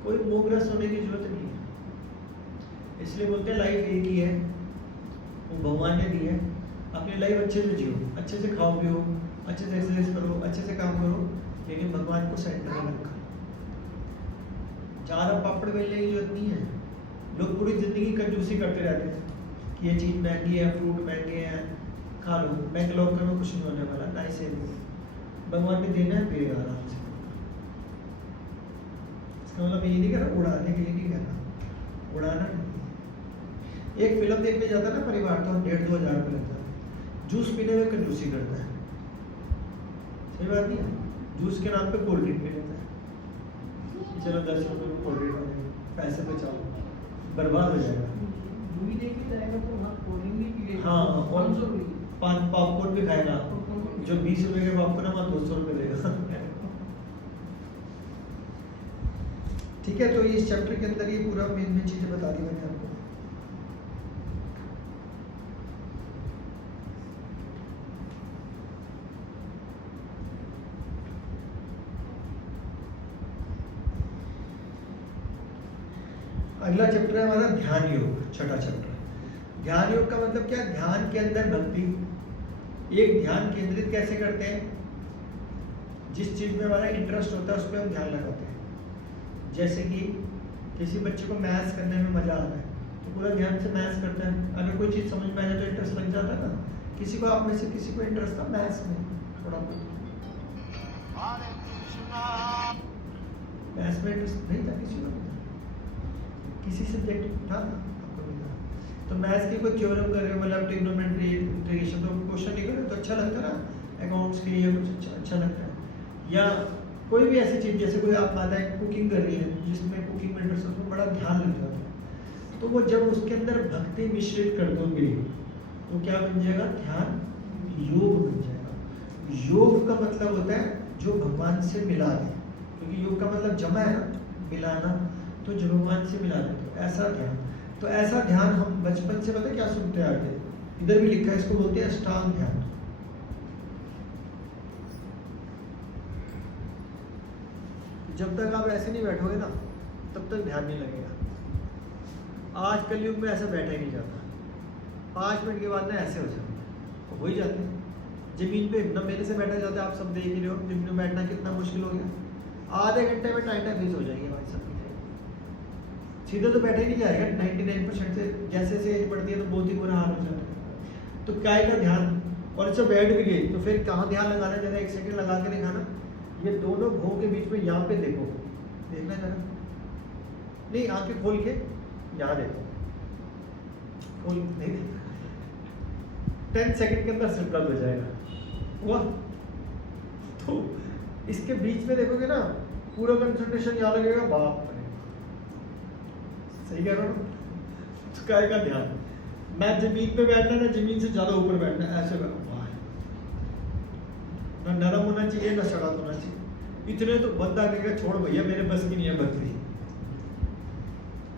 कोई मोहग्रस्त होने की जरूरत नहीं है। इसलिए बोलते हैं लाइफ एक ही है, वो भगवान ने दी है। अपनी लाइफ अच्छे से जियो, अच्छे से खाओ पियो, अच्छे से एक्सरसाइज करो, अच्छे से काम करो, लेकिन भगवान को सेंटर में रखो। ज़्यादा पापड़ बेलने की जरूरत नहीं है। लोग पूरी जिंदगी कंजूसी करते रहते हैं कि ये चीज़ महंगी है, फ्रूट महंगे हैं, खा लो, बैंक लॉकर में कुछ नहीं होने वाला, ना इसे भगवान ने देना है, पिएगा आराम से। इसका मतलब ये नहीं कह रहा उड़ाने के लिए नहीं कह रहा, उड़ाना नहीं। एक फिल्म देखने जाता है ना परिवार, तो 1,500-2,000 रुपये लगता है, जूस पीने में कंजूसी करता है। सही बात नहीं है? जूस के नाम पे कोल्ड ड्रिंक पी लेता है, चलो 10 रुपये में कोल्ड ड्रिंक हो जाएगी, पैसे बचाओ, बर्बाद हो जाएगा। मूवी देखने जाएगा तो वहाँ कोल्ड ड्रिंक भी पिएगा। हाँ, और 5 पॉपकॉर्न भी खाएगा, जो 20 रुपये के पॉपकॉर्न है वहाँ 200 रुपये देगा। ठीक है, तो इस चैप्टर के अंदर ये पूरा मेन चीजें बता दी मैंने आपको। अगला चैप्टर है हमारा ध्यान योग, छठा चैप्टर। ध्यान योग का मतलब क्या? ध्यान के अंदर भक्ति। एक ध्यान केंद्रित कैसे करते हैं? जिस चीज में हमारा इंटरेस्ट होता है उस पर हम ध्यान लगाते हैं। जैसे कि किसी बच्चे को मैथ्स करने में मजा आ रहा है तो पूरा ध्यान से मैथ्स करता है, अगर कोई चीज़ समझ में आ जाए तो इंटरेस्ट लग जाता है ना। किसी को आप में से किसी को इंटरेस्ट था मैथ्स में थोड़ा बहुत, मैथ्स में इंटरेस्ट नहीं था किसी को, किसी सब्जेक्ट था आपको नहीं था, तो मैथ्स की कोई थ्योरम कर रहे हो मतलब ट्रिग्नोमेट्री इंटीग्रेशन तो क्वेश्चन नहीं कर रहे हो तो अच्छा लगता है ना, अकाउंट्स के लिए कुछ अच्छा लगता है। या कोई भी ऐसी चीज़ जैसे कोई आप बात है कुकिंग कर रही है जिसमें कुकिंग में इंटरेस्ट उसमें बड़ा ध्यान लग जाता है, तो वो जब उसके अंदर भक्ति मिश्रित कर दोगे तो क्या बन जाएगा, ध्यान योग बन जाएगा। योग का मतलब होता है जो भगवान से मिला दे, क्योंकि योग का मतलब जमा है ना, मिलाना, तो जो भगवान से मिला दे तो ऐसा ध्यान। तो ऐसा ध्यान हम बचपन से पता क्या सुनते आ गए, इधर भी लिखा है, इसको बोलते हैं अष्टांग ध्यान। जब तक आप ऐसे नहीं बैठोगे ना तब तक ध्यान नहीं लगेगा। आज कलयुग में ऐसा बैठा ही नहीं जाता, 5 मिनट के बाद ना ऐसे हो जाते हैं, हो ही जाते हैं। जमीन पे न मेरे से बैठा जाता है, आप सब देख ही रहे हो जमीन में बैठना कितना मुश्किल हो गया। आधे घंटे में टाइटा फेस हो जाएगी भाई सब, सीधे तो बैठे ही नहीं जाएगा 99% से, जैसे जैसे एज बढ़ती है तो बहुत ही बुरा हाल हो जाता है। तो काय का ध्यान, और इससे बैठ भी गई तो फिर कहाँ ध्यान लगाना, जरा 1 सेकंड लगा के दिखाना, ये दोनों भों के बीच में यहाँ पे देखो, देखना जरा, नहीं आंखें खोल के यहाँ देखो, खोल नहीं देखना, 10 सेकंड के अंदर सिर्फ हो जाएगा हुआ। तो इसके बीच में देखोगे ना पूरा कंसंट्रेशन यहाँ लगेगा, बाप रे, सही कह रहा हूँ। तो काय का ध्यान, मैं जमीन पे बैठना ना, जमीन से ज्यादा ऊपर बैठना, ऐसे ना नरम होना चाहिए ना सड़ा होना चाहिए, इतने तो बंदा कहेगा छोड़ भैया मेरे बस की नहीं है भक्ति।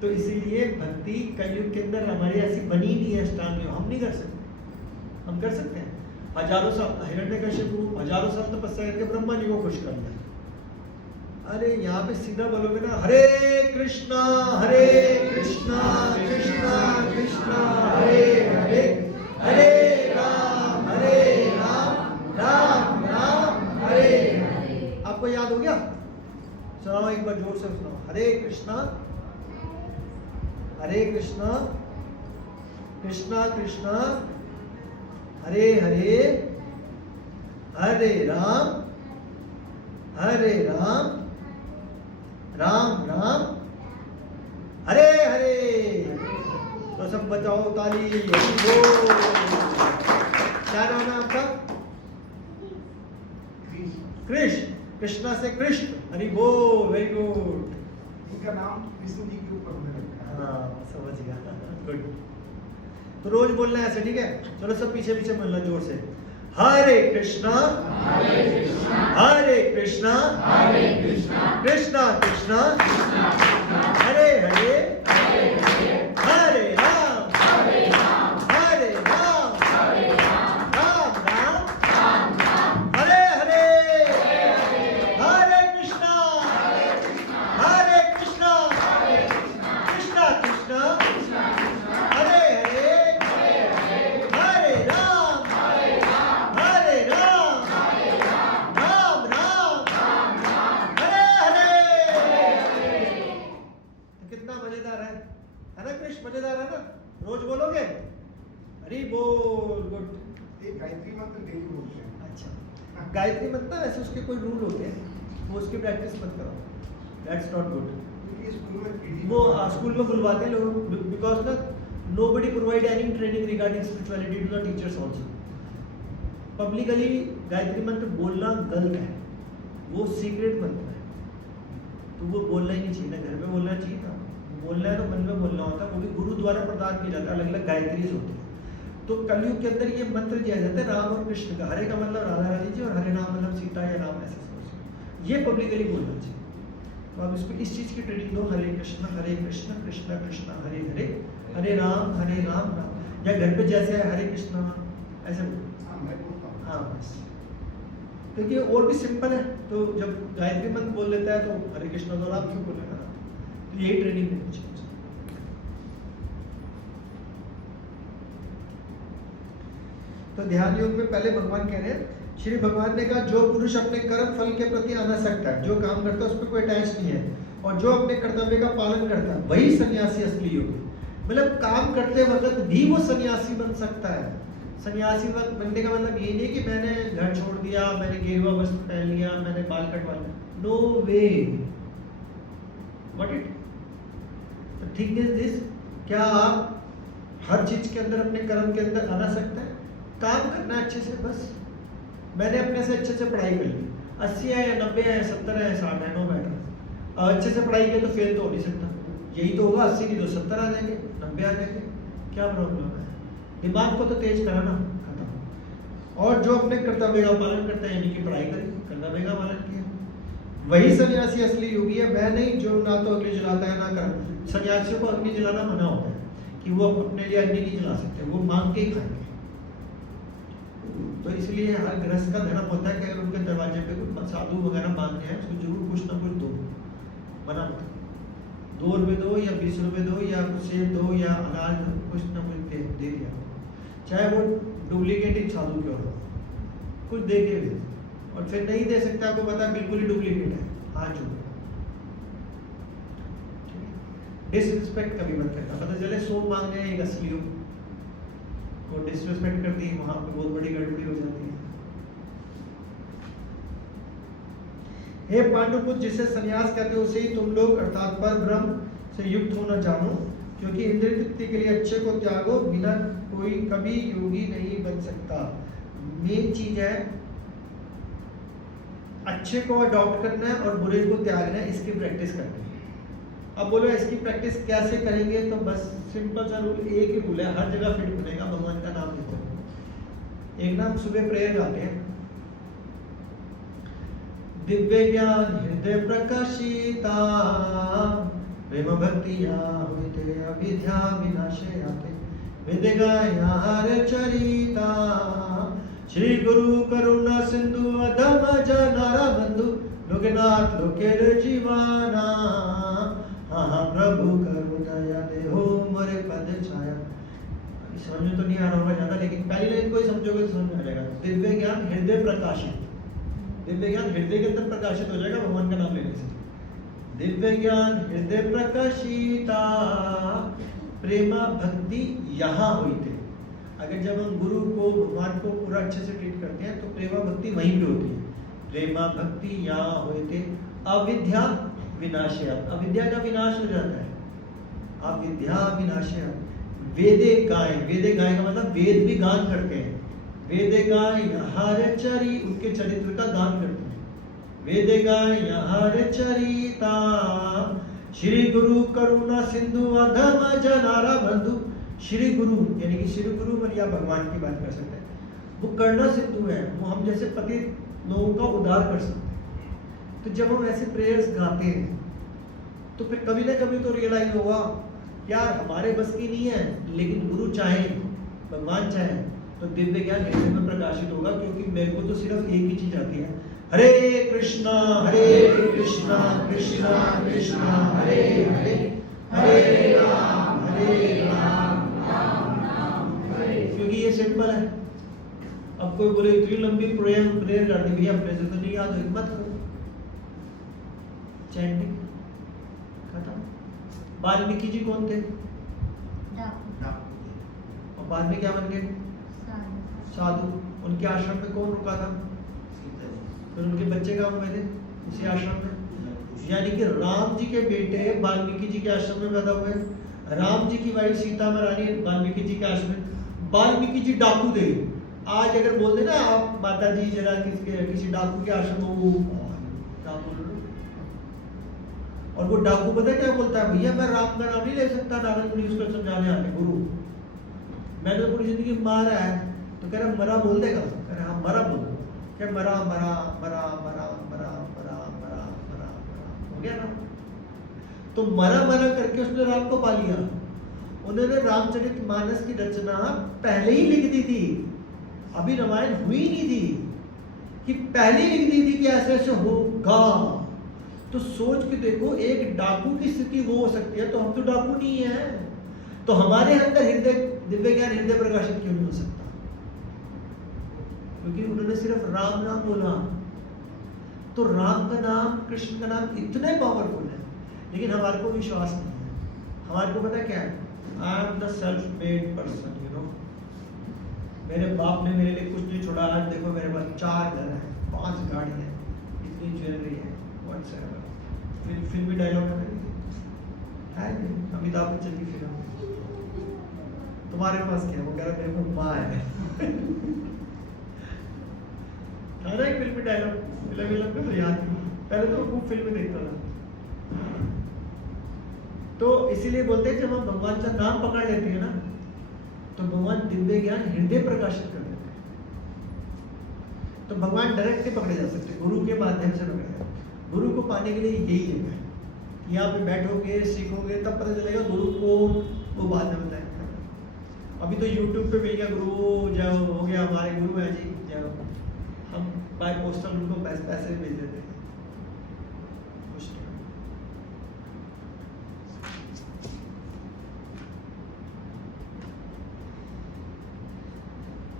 तो इसीलिए भक्ति कलयुग के अंदर हमारी ऐसी बनी नहीं है अष्टांग योग, हम नहीं कर सकते। हम कर सकते हैं, हजारों साल हिरण्यकशिपु हजारों साल तपस्या करके ब्रह्मा जी को खुश कर दिया। अरे यहाँ पे सीधा बोलोगे ना, हरे कृष्णा कृष्णा कृष्णा हरे हरे, हरे राम राम राम हरे हरे। आपको याद हो गया? सुनाओ एक बार जोर से सुनाओ, हरे कृष्णा कृष्णा कृष्णा हरे हरे, हरे राम राम राम हरे हरे। तो सब बजाओ ताली, क्या नाम है आपका? कृष्ण, कृष्णा से कृष्ण, हरि बोल, वेरी गुड। इनका नाम कृष्ण जी के ऊपर होने लगा। हाँ समझ गया, गुड। तो रोज बोलना है ऐसे, ठीक है? चलो सब पीछे पीछे बोलना जोर से, हरे कृष्णा कृष्णा कृष्णा हरे हरे, हरे राम राम राम हरे हरे, हरे कृष्णा कृष्णा कृष्णा हरे हरे, हरे राम राम हरे हरे। तो कितना मजेदार है ना कृष्ण, मजेदार है ना? रोज बोलोगे? हरि बोल, गुड। ये गायत्री मंत्र डेली बोलते हैं। अच्छा, गायत्री मंत्र वैसे उसके कोई रूल होते हैं, वो उसकी प्रैक्टिस मत करो, दैट्स नॉट गुड। क्योंकि स्कूल में पीढ़ी वो स्कूल में बुलवाते हैं लोग, बिकॉज ना nobody provide any training regarding spirituality to the teachers also. Publicly Gayatri मंत्र बोलना गलत है, वो सीक्रेट मंत्र है, तो वो बोलना ही नहीं चाहिए ना, घर में बोलना चाहिए ना, बोलना है तो मन में बोलना होता है, वो भी गुरु द्वारा प्रदान किया जाता है, अलग अलग गायत्रीज होती है। तो कलयुग के अंदर ये मंत्र दिया जाता है राम और कृष्ण का, हरे का मतलब राधा रानी जी और हरे नाम मतलब सीता या राम, ऐसे समझ, ये पब्लिकली बोलना चाहिए। तो आप इसको इस चीज़ की ट्रेनिंग दो, हरे कृष्ण कृष्ण कृष्ण हरे हरे, हरे राम राम, या घर पे जैसे है हरे कृष्ण ऐसे बोलो। हाँ मैं बोलता हूँ। हाँ बस, क्योंकि और भी सिंपल है, तो जब गायत्री मंत्र बोल लेता है तो हरे कृष्ण तो आप क्यों बोलेगा, तो यही ट्रेनिंग देनी चाहिए। तो ध्यान योग में पहले भगवान कह रहे हैं, श्री भगवान ने कहा जो पुरुष अपने कर्म फल के प्रति अनासक्त है, जो काम करता है उस पर कोई अटैच नहीं है, और जो अपने कर्तव्य का पालन करता है वही सन्यासी असली योगी। मतलब काम करते वक्त भी वो सन्यासी बन सकता है। सन्यासी बनने का मतलब ये नहीं कि मैंने घर छोड़ दिया, मैंने गेरुआ वस्त्र पहन लिया, मैंने बाल कटवा लिया, no way. What it the thing is this, क्या आप हर चीज के अंदर अपने कर्म के अंदर आना सकते हैं? काम करना अच्छे से, बस मैंने अपने से अच्छे से पढ़ाई कर ली, 80 है या 90 है 70 है 60 है, नो मैटर। अब अच्छे से पढ़ाई की तो फेल तो हो नहीं सकता, यही तो होगा, 80 नहीं तो 70 आ जाएंगे, 90 आ जाएंगे, क्या प्रॉब्लम है? दिमाग को तो तेज कराना, खत्म। और जो अपने कर्तव्य का पालन करता है, यानी कि पढ़ाई करी, कर्तव्य का पालन किया, वही सन्यासी असली योगी है। वह नहीं जो ना तो अग्नि जलाता है ना कर्म। सन्यासियों को अग्नि जलाना मना होता है कि वो अपने लिए अग्नि नहीं जला सकते, वो मांग के ही खाएंगे। तो इसलिए हर गृहस्थ का धर्म होता है कि अगर उनके दरवाजे पे कोई साधु वगैरह मांगते हैं, उसको जरूर कुछ ना कुछ दो, मना मत। 2 रुपये दो या 20 रुपये दो या कुछ सेब दो या अनाज दो, कुछ ना कुछ दे दिया, चाहे वो डुप्लीकेट ही साधु क्यों हो, कुछ दे के दे। और फिर नहीं दे सकता, आपको पता है बिल्कुल ही डुप्लीकेट है, हाँ जो डिसरिस्पेक्ट कभी मत करना। पता चले सोम मांगने हैं एक असली हो, वो डिसरिस्पेक्ट कर दी, वहां पे बहुत बड़ी गड़बड़ी हो जाती है। हे पांडुपुत्र, जिसे सन्यास कहते हो उसे ही तुम लोग अर्थात पर ब्रह्म से युक्त होना जानो, क्योंकि इंद्रिय तृप्ति के लिए अच्छे को त्यागो, बिना कोई कभी योगी नहीं बन सकता। मेन चीज है अच्छे को अडॉप्ट करना है और बुरे को त्यागना है, इसकी प्रैक्टिस करनी है। अब बोलो इसकी प्रैक्टिस कैसे करेंगे? तो बस सिंपल सा रूल, एक ही रूल है, हर जगह फिट बनेगा, भगवान का नाम लेते हो। एक नाम सुबह प्रेयर गाते हैं, दिव्य ज्ञान हृदय प्रकाशिता, प्रेम भक्तिया होते अविद्या विनाशे आते, वेद गायार चरिता, श्री गुरु करुणा सिंधु अधम जनारा बंधु, लोकनाथ लोकेर जीवाना, हाँ प्रभु करो दया देहो मोरे पद छाया। समझ में तो नहीं आ रहा होगा ज्यादा, लेकिन पहली लाइन को ही समझोगे तो समझ में आ जाएगा। दिव्य ज्ञान हृदय प्रकाशित, दिव्य ज्ञान हृदय के अंदर प्रकाशित हो जाएगा भगवान का नाम लेने से। दिव्य ज्ञान हृदय प्रकाशिता, प्रेमा भक्ति यहाँ हुई थे। अगर जब हम गुरु को भगवान को पूरा अच्छे से ट्रीट करते हैं तो प्रेमा भक्ति वहीं पे होती है। प्रेमा भक्ति यहाँ हुए थे, अविद्या विनाशया, अविद्या का विनाश हो जाता है, अविद्या विनाशया। वेदे गाय, वेदे गाय का मतलब वेद भी गान करते हैं, वेदे गाय हर चरी, उनके चरित्र का गान करते हैं। वेदे गाय हर चरिता, श्री गुरु करुणा सिंधु अधम जनारा बंधु। श्री गुरु यानी कि श्री गुरु मन या भगवान की बात कर सकते हैं, वो करुणा सिंधु है, वो हम जैसे पतित लोगों का उद्धार कर सकते हैं। तो जब हम ऐसे प्रेयर्स गाते हैं तो फिर कभी ना कभी तो रियलाइज होगा यार हमारे बस की नहीं है, लेकिन गुरु चाहे, भगवान चाहे तो दिव्य ज्ञान हृदय में प्रकाशित होगा। क्योंकि मेरे को तो सिर्फ एक ही चीज आती है, हरे कृष्णा कृष्णा कृष्णा हरे हरे, हरे राम राम राम हरे। क्योंकि ये सिंपल है। अब कोई बोले इतनी लंबी प्रेयर कर दी भैया, अपने से तो नहीं याद होगी, मत करो, चैंटिंग खत्म। वाल्मीकि जी कौन थे? और बाद में क्या बन गए? साधु। उनके आश्रम में कौन रुका था? फिर उनके बच्चे कहाँ हुए थे? उसी आश्रम में। यानी कि राम जी के बेटे वाल्मीकि जी के आश्रम में पैदा हुए, राम जी की वाइफ सीता महारानी वाल्मीकि जी के आश्रम में। वाल्मीकि जी डाकू थे। आज अगर बोल दे ना आप माता जी जरा किसी डाकू के आश्रम में, वो डाकू, और वो डाकू पता क्या बोलता है, भैया मैं राम का नाम नहीं ले सकता, नारद मुनि उसको समझाने आते, गुरु मैंने तो पूरी जिंदगी मारा है, तो कह रहा मरा बोल देगा, कह रहा हाँ मरा बोल, क्या मरा मरा मरा मरा मरा मरा मरा मरा मरा हो गया ना। तो मरा मरा करके उसने राम को पा लिया। उन्होंने रामचरितमानस की रचना पहले ही लिख दी थी, अभी रामायण हुई नहीं थी, कि पहले लिख दी थी कि ऐसे ऐसे होगा। तो सोच के देखो, एक डाकू की स्थिति वो हो सकती है, तो हम तो डाकू नहीं है, तो हमारे अंदर हृदय दिव्य ज्ञान हृदय प्रकाशित क्यों नहीं हो सकता? क्योंकि उन्होंने सिर्फ राम नाम बोला। तो राम का नाम, कृष्ण का नाम इतने पावरफुल है लेकिन हमारे को विश्वास नहीं है। हमारे को पता क्या है, I am the self made person, you know. मेरे बाप ने मेरे लिए कुछ नहीं छोड़ा। आज देखो मेरे पास 4 घर हैं, 5 गाड़ी है, इतनी ज्वेलरी है, व्हाट्सएवर। फिल्मी डायलॉग है नहीं, अमिताभ बच्चन की फिल्म। तुम्हारे पास क्या है? वो कह रहा मेरे को माँ है। था ना एक फिल्मी डायलॉग, फिल्म का तो याद नहीं, पहले तो खूब फिल्में देखता था। तो इसीलिए बोलते हैं जब हम भगवान का नाम पकड़ लेते हैं ना, तो भगवान दिव्य ज्ञान हृदय प्रकाशित कर देते हैं। तो भगवान डायरेक्ट नहीं पकड़े जा सकते, गुरु के माध्यम से पकड़े जाते हैं। गुरु को पाने के लिए यही जगह है, यहाँ पे बैठोगे सीखोगे तब पता चलेगा गुरु कौन, वो बाद में बताएंगे। अभी तो यूट्यूब पे मिल गया गुरु, जब हो गया हमारे गुरु है जी, जब हम बाय पोस्टल उनको पैसे भेज देते हैं।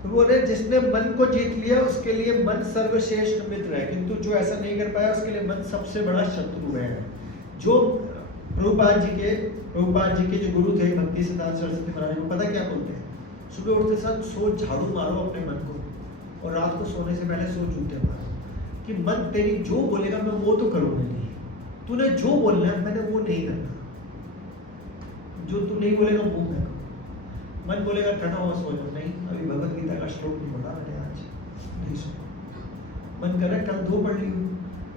तो बोले जिसने मन को जीत लिया उसके लिए मन सर्वश्रेष्ठ मित्र है, किंतु जो ऐसा नहीं कर पाया उसके लिए मन सबसे बड़ा शत्रु है। जो प्रभुपाद जी के जो गुरु थे भक्ति सिद्धांत सरस्वती महाराज, को पता क्या बोलते हैं? सुबह उठते साथ सो झाड़ू मारो अपने मन को, और रात को सोने से पहले सो जूते मारो कि मन तेरी जो बोलेगा मैं वो तो करूँगा नहीं, तूने जो बोलना है मैंने वो नहीं करना, जो तू नहीं बोलेगा वो मैं करूँ। मन बोलेगा ठंडा हुआ सो जाओ, नहीं अभी भगवत गीता का श्लोक नहीं पढ़ा मैंने, आज नहीं सुना। मन कर रहा है कल 2 पढ़ ली हूँ,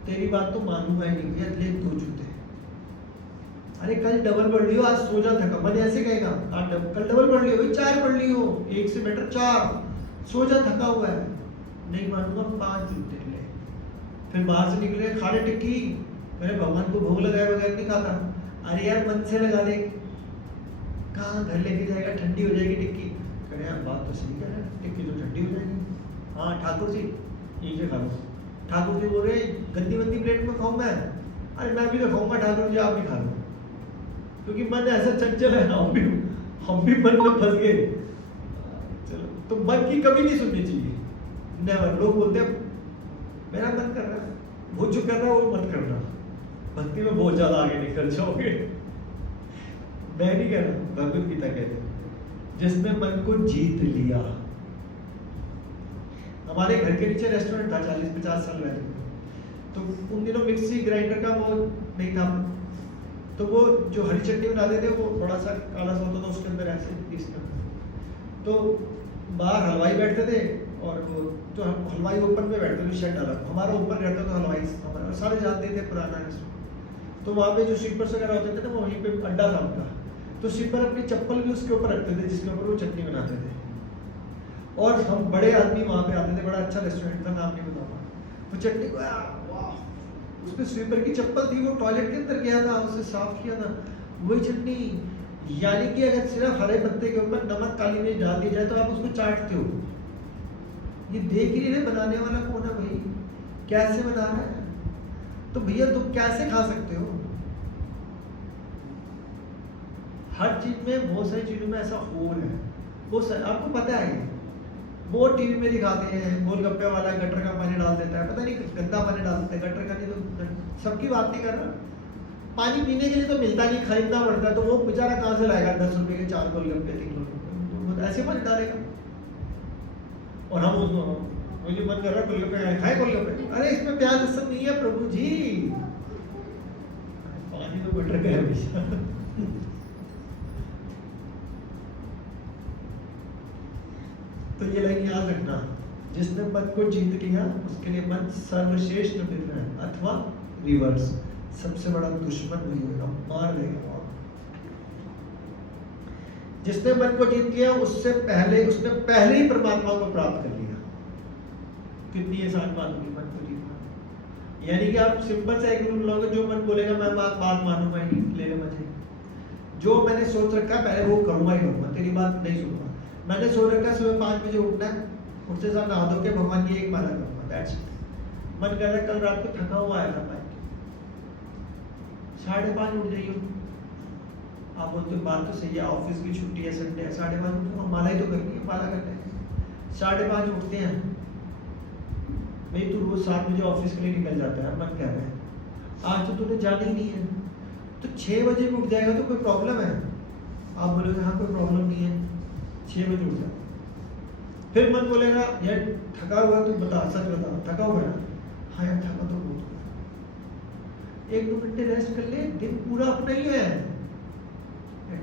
तेरी बात तो मानूंगा ही नहीं भैया, ले 2 जूते। अरे कल डबल पढ़ लियो, आज सो जा थका। मन ऐसे कहेगा कल डबल पढ़ लियो भाई, 4 पढ़ लियो, 1 से बेटर 4, सो जा थका हुआ है। नहीं मानूंगा, 5 जूते ले। फिर बाहर से निकले, खा ले टिक्की, मेरे भगवान को भोग लगाए बगैर नहीं खाता। अरे यार मन से लगा ले, कहाँ घर लेके जाएगा, ठंडी हो जाएगी टिक्की। कह रहे बात तो सही कह रहे हैं, टिक्की तो ठंडी हो जाएगी। हाँ ठाकुर जी यहीं से खा लो। ठाकुर जी बोल रहे गंदी वंदी प्लेट में खाऊं मैं? अरे मैं भी तो खाऊंगा ठाकुर जी, आप भी खा लो। क्योंकि मन ऐसा चंचल है, हम भी मन में फंस गए। चलो, तो मन की कभी नहीं सुननी चाहिए, नेवर। लोग बोलते हैं मेरा मन कर रहा है, वो जो कर रहा है वो मत करना, भक्ति में बहुत ज्यादा आगे निकल जाओगे। मैं नहीं कह रहा, भगवत गीता कहते हैं जिसने मन को जीत लिया। हमारे घर के नीचे रेस्टोरेंट था 40-50 साल पहले, तो उन दिनों मिक्सी ग्राइंडर का वो नहीं था, तो वो जो हरी चटनी बनाते थे वो थोड़ा सा काला सा होता था, उसके अंदर ऐसे पीसते थे। तो बाहर हलवाई बैठते थे, और वो जो हलवाई ओपन में बैठते थे, शेड डाला हमारा ऊपर रहता था हलवाई, हमारा सारे जानते थे पुराना रेस्टोरेंट। तो वहाँ पे जो स्वीपर्स वगैरह होते थे ना, वहीं पे अड्डा था उनका, तो स्वीपर अपनी चप्पल भी उसके ऊपर रखते थे जिसके ऊपर वो चटनी बनाते थे। और हम बड़े आदमी वहाँ पे आते थे, बड़ा अच्छा रेस्टोरेंट था, नाम नहीं बताऊंगा। तो चटनी को वाह, उसमें स्वीपर की चप्पल थी, वो टॉयलेट के अंदर गया था, उसे साफ किया था, वही चटनी। यानी कि अगर सिर्फ हरे पत्ते के ऊपर नमक काली मिर्च डाल दी जाए तो आप उसको चाटते हो। ये देख ही नहीं बनाने वाला कौन है भाई, कैसे बना रहा है? तो भैया तुम कैसे खा सकते हो? हर चीज में, बहुत सारी चीजों में ऐसा होल है, वो आपको पता है। वो टीवी में दिखाते हैं गोलगप्पे वाला गटर का पानी डाल देता है, पता नहीं गंदा पानी डाल देता है, गटर का नहीं तो सबकी बात नहीं कर रहा। पानी पीने के लिए तो मिलता नहीं, खरीदना पड़ता है, तो वो बेचारा कहाँ से लाएगा 10 रुपए के 4 गोलगप्पे 3 गोलगप्पे, तो ऐसे पानी डालेगा। और हम उसको मुझे मन कर रहा है गोलगप्पे खाए गोलगप्पे, अरे इसमें प्याज लहसुन नहीं है प्रभु जी, पानी तो गटर का है हमेशा। तो ये लाइन याद रखना, जिसने मन को जीत लिया उसके लिए मन सर्वश्रेष्ठ मित्र है, अथवा रिवर्स सबसे बड़ा दुश्मन वही होगा, मार देगा। जिसने मन को जीत लिया उसने पहले ही परमात्मा को प्राप्त कर लिया। कितनी आसान बात होगी मन को जीतना। यानी कि आप सिंपल सा एक रूल लोगे, जो मन बोलेगा मैं बात मानूंगा ही नहीं, ले ले मजे। जो मैंने सोच रखा पहले वो करूंगा ही करूंगा, तेरी बात नहीं सुनूंगा। मैंने सोच रखा सुबह 5 बजे उठना है, उठते साथ नहा धो के भगवान की एक माला करूंगा, दैट्स इट। मन कर रहा है कल रात को थका हुआ आया था, 5:30 उठ जाइए। आप बोलते बात तो सही है, ऑफिस की छुट्टी है, संडे है, 5:30 उठूंगा, माला ही तो करनी है, माला करते हैं। 5:30 उठते हैं भाई, तू रोज 7 बजे ऑफिस के लिए निकल जाता है, मन कर रहा है आज तो तूने जाना ही नहीं है, तो 6 बजे भी उठ जाएगा तो कोई प्रॉब्लम है? आप बोलोगे हाँ कोई प्रॉब्लम नहीं है, 6 बजे उठ जाओ। फिर मन बोलेगा यार थका हुआ है, तू बता, सच बता, थका हुआ है ना? हाँ यार थका तो बहुत हुआ है, 1-2 घंटे रेस्ट कर ले, दिन पूरा अपना ही है।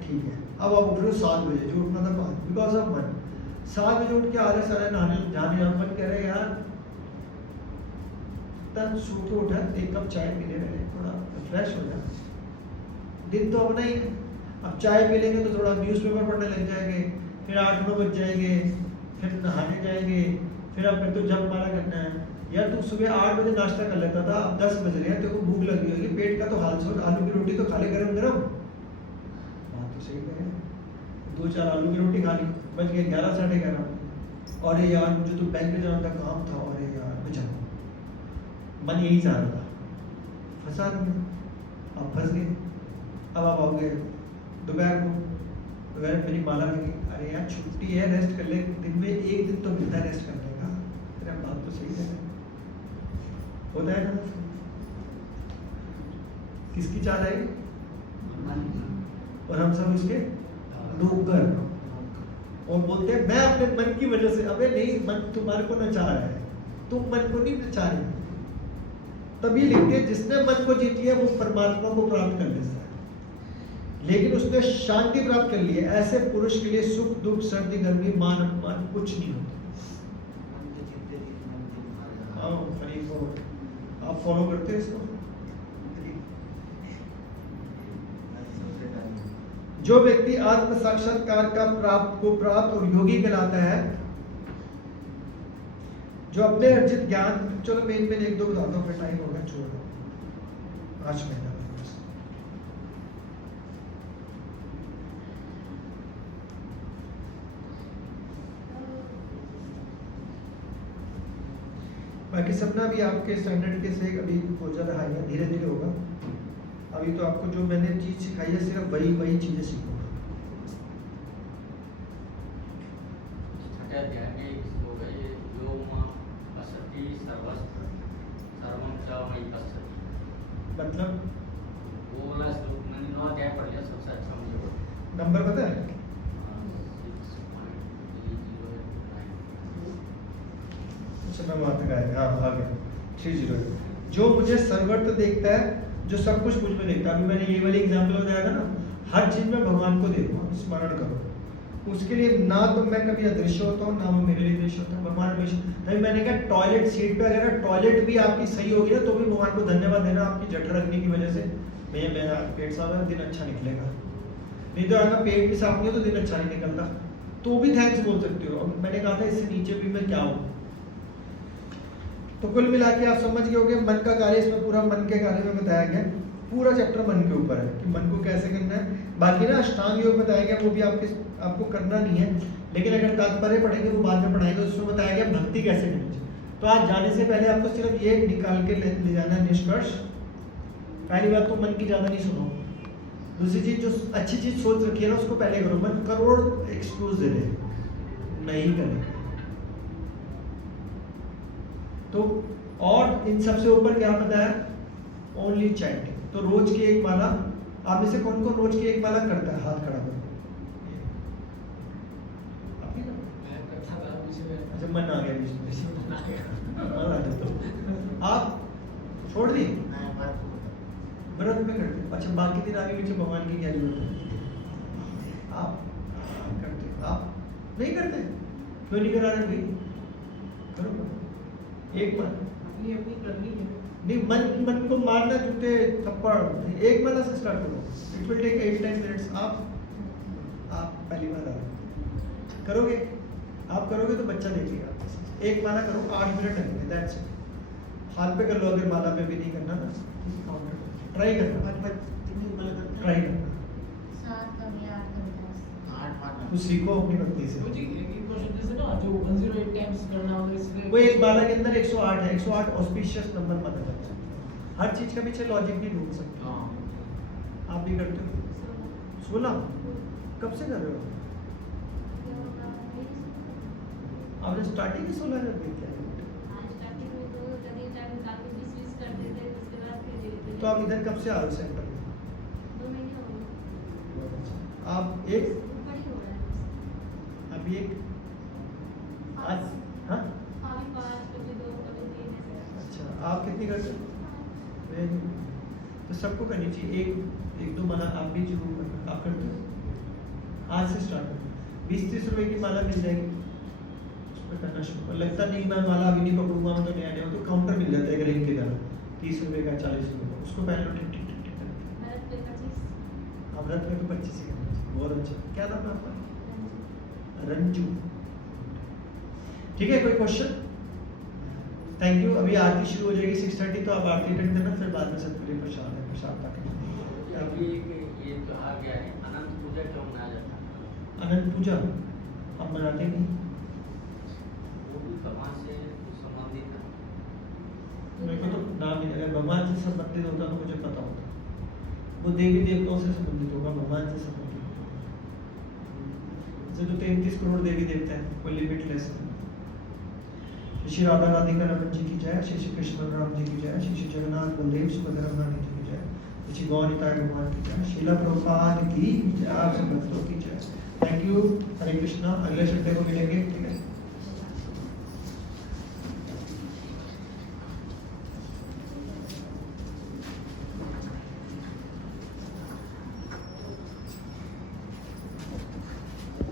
ठीक है, अब आप उठ रहे हो 7 बजे, जो उठना था 5, बिकॉज ऑफ मन। 7 बजे उठ के आधे सारे नहाने जाने मन कह रहे यार तब सो के उठा, एक कप चाय पी ले रहे, थोड़ा फ्रेश हो जाए, दिन तो अपना ही है। अब चाय पी लेंगे तो थोड़ा न्यूज़पेपर पढ़ने लग जाएंगे, फिर 8-9 बज जाएंगे, फिर नहाने जाएंगे, फिर अब फिर तो जब मारा करना है। यार तू सुबह 8 बजे नाश्ता कर लेता था, अब 10 बज रहे हैं, तेरे को भूख लगी होगी, पेट का तो हाल सोच, आलू की रोटी तो खा ले गरम गरम। बात तो सही कह रहे हैं, 2-4 आलू की रोटी खा ली, बज गए 11 साढ़े 11। और यार मुझे तो बैंक में जाना था, काम था, अरे यार मैं जाऊँ, मन यही चाह रहा था, फंसा दिया, आप फंस गए। अब आप आओगे दोपहर को, दोपहर में मेरी माला लगी, अरे यार छुट्टी है, रेस्ट कर ले, दिन में 1 दिन तो मिलता है रेस्ट करने का। अरे बात तो सही है, होता है ना? किसकी चाल आई? और हम सब उसके नौकर, और बोलते हैं मैं अपने मन की वजह से। अबे नहीं, मन तुम्हारे को नचा रहा है, तुम मन को नहीं नचा रहे। तभी लिखते हैं जिसने मन को जीत लिया वो परमात्मा को प्राप्त कर लेता है। लेकिन उसने शांति प्राप्त कर ली है। ऐसे पुरुष के लिए सुख दुख सर्दी गर्मी मान अपमान कुछ नहीं होता। आप फॉलो करते हैं इसको? जो व्यक्ति आत्म साक्षात्कार का प्राप्त और योगी कहलाता है, जो अपने अर्जित ज्ञान, चलो मैं इनमें 1-2 बताता हूँ, फिर टाइम हो गया, छोड़ दो, आज महीना बस। बाकी सपना भी आपके स्टैंडर्ड के से अभी बहुत ज़्यादा हाई है, धीरे धीरे होगा। अभी तो आपको जो मैंने चीज़ सिखाई है सिर्फ वही चीज़ें सीखो। मतलब वो वाला श्लोक मैंने 9 अध्याय पढ़ लिया, सबसे अच्छा मुझे वो नंबर पता है? 6.309। अच्छा मैं वहाँ तक आया, हाँ आ गया 308। जो मुझे सर्वत्र देखता है, जो सब कुछ मुझ में देखता है। अभी मैंने ये वाली एग्जाम्पल बताया था ना, हर चीज़ में भगवान को देखो, स्मरण करो। उसके लिए ना तो मैं कभी अदृश्य होता हूँ, ना वो मेरे लिए दृश्य होता है, भगवान हमेशा। तभी मैंने कहा टॉयलेट सीट पे अगर टॉयलेट भी आपकी सही होगी ना, तो भी भगवान को धन्यवाद देना, आपकी जठर रखने की वजह से भैया मेरा पेट साफ है, दिन अच्छा निकलेगा। नहीं तो अगर पेट भी साफ नहीं हो तो दिन अच्छा नहीं निकलता, तो भी थैंक्स बोल सकते हो। अब मैंने कहा था इससे नीचे भी मैं क्या हूँ। तो कुल मिला के आप समझ गए होंगे मन का कार्य, इसमें पूरा मन के कार्य में बताया गया। पूरा चैप्टर मन के ऊपर है कि मन को कैसे करना है। बाकी ना अष्टांग योग बताया गया, वो भी आपको करना नहीं है, लेकिन अगर तात्पर्य पढ़ेंगे वो बाद में पढ़ाएंगे। उसमें बताया गया भक्ति कैसे करनी चाहिए। तो आज जाने से पहले आपको सिर्फ ये निकाल के ले जाना है निष्कर्ष। पहली बात तो मन की ज़्यादा नहीं सुनो। दूसरी चीज़, जो अच्छी चीज़ सोच रखी है ना उसको पहले करो। मन करोड़ एक्सक्यूज दे दे, नहीं करेंगे तो। और इन सबसे ऊपर क्या बताया? Only chanting. तो रोज की एक माला, आप में से कौन कौन रोज की एक माला करता है? हाथ खड़ा करो। अच्छा मन आ गया बीच में, तो आप छोड़ दी व्रत में करते। अच्छा बाकी दिन आगे पीछे भगवान की क्या जरूरत है? आप करते, आप नहीं करते? क्यों नहीं करा रहे भाई? करो एक बार। अपनी अपनी करनी है। नहीं, मन को मारना, जूते थप्पड़, एक माला से स्टार्ट करो। It will take 8-10 minutes. आप पहली बार आ रहे करोगे, आप करोगे तो बच्चा देखेगा। एक माला करो, 8 मिनट लगेंगे, दैट्स इट। हाथ पे कर लो, अगर माला पे भी नहीं करना ना, ट्राई करना, ट्राई करना, तो सीखो अपनी भक्ति से। वो एक माला के अंदर 108 है, 108 ऑस्पिशियस नंबर माना जाता है। हर चीज के पीछे लॉजिक नहीं ढूंढ सकते। आप भी करते हो? 16 कब से कर रहे हो? आपने स्टार्टिंग ही 16 कर दी क्या? तो आप इधर कब से आ रहे हो सेंटर में? आप एक ऊपर ही हो रहा है। अभी एक आज हाँ अभी 5 बजे 2 बजे 3 ऐसे। अच्छा आप कितनी करते हो? Very good. तो सबको करनी चाहिए एक दो माला आप भी जरूर करना। आप करते हो? आज से स्टार्ट करो। 20-30 रुपए की माला मिल जाएगी, उस पर करना शुरू करो। लगता नहीं मैं माला अभी नहीं पकड़ूंगा, मैं तो नया नया हूं, तो काउंटर मिल जाता है एक रिंग के तरह 30 रुपए का 40 रुपए का, उसको पहन लो टिक टिक टिक टिक करके। मेरा पे 25। अब व्रत में तो 25 ही करना चाहिए। बहुत अच्छा। क्या नाम है आपका? रंजू। ठीक है, कोई क्वेश्चन? Thank you. अभी आरती शुरू हो जाएगी 6:30, तो आप आरती अटेंड करना, फिर बाद में सबके लिए प्रसाद है, प्रसाद पाके। अभी ये त्योहार क्या है, अनंत पूजा क्यों मनाया जाता है? अनंत पूजा हम मनाते नहीं। वो भी भगवान से संबंधित है। मेरे को तो नाम नहीं, अगर भगवान से संबंधित होता तो मुझे पता होता। वो देवी देवताओं से संबंधित होगा, भगवान से संबंधित होगा। जैसे तो 33 करोड़ देवी देवता हैं, कोई लिमिटलेस है। श्री राधा राधिका रमन जी की जय, श्री कृष्ण बलराम जी की जय, श्री जगन्नाथ बलदेव सुभद्रा रानी जी की जय, श्री गौरीताय भगवान की जय, शीला प्रभुपाद की जय, आप सब भक्तों की जय। Thank you. हरे कृष्णा। अगले संडे को मिलेंगे, ठीक है।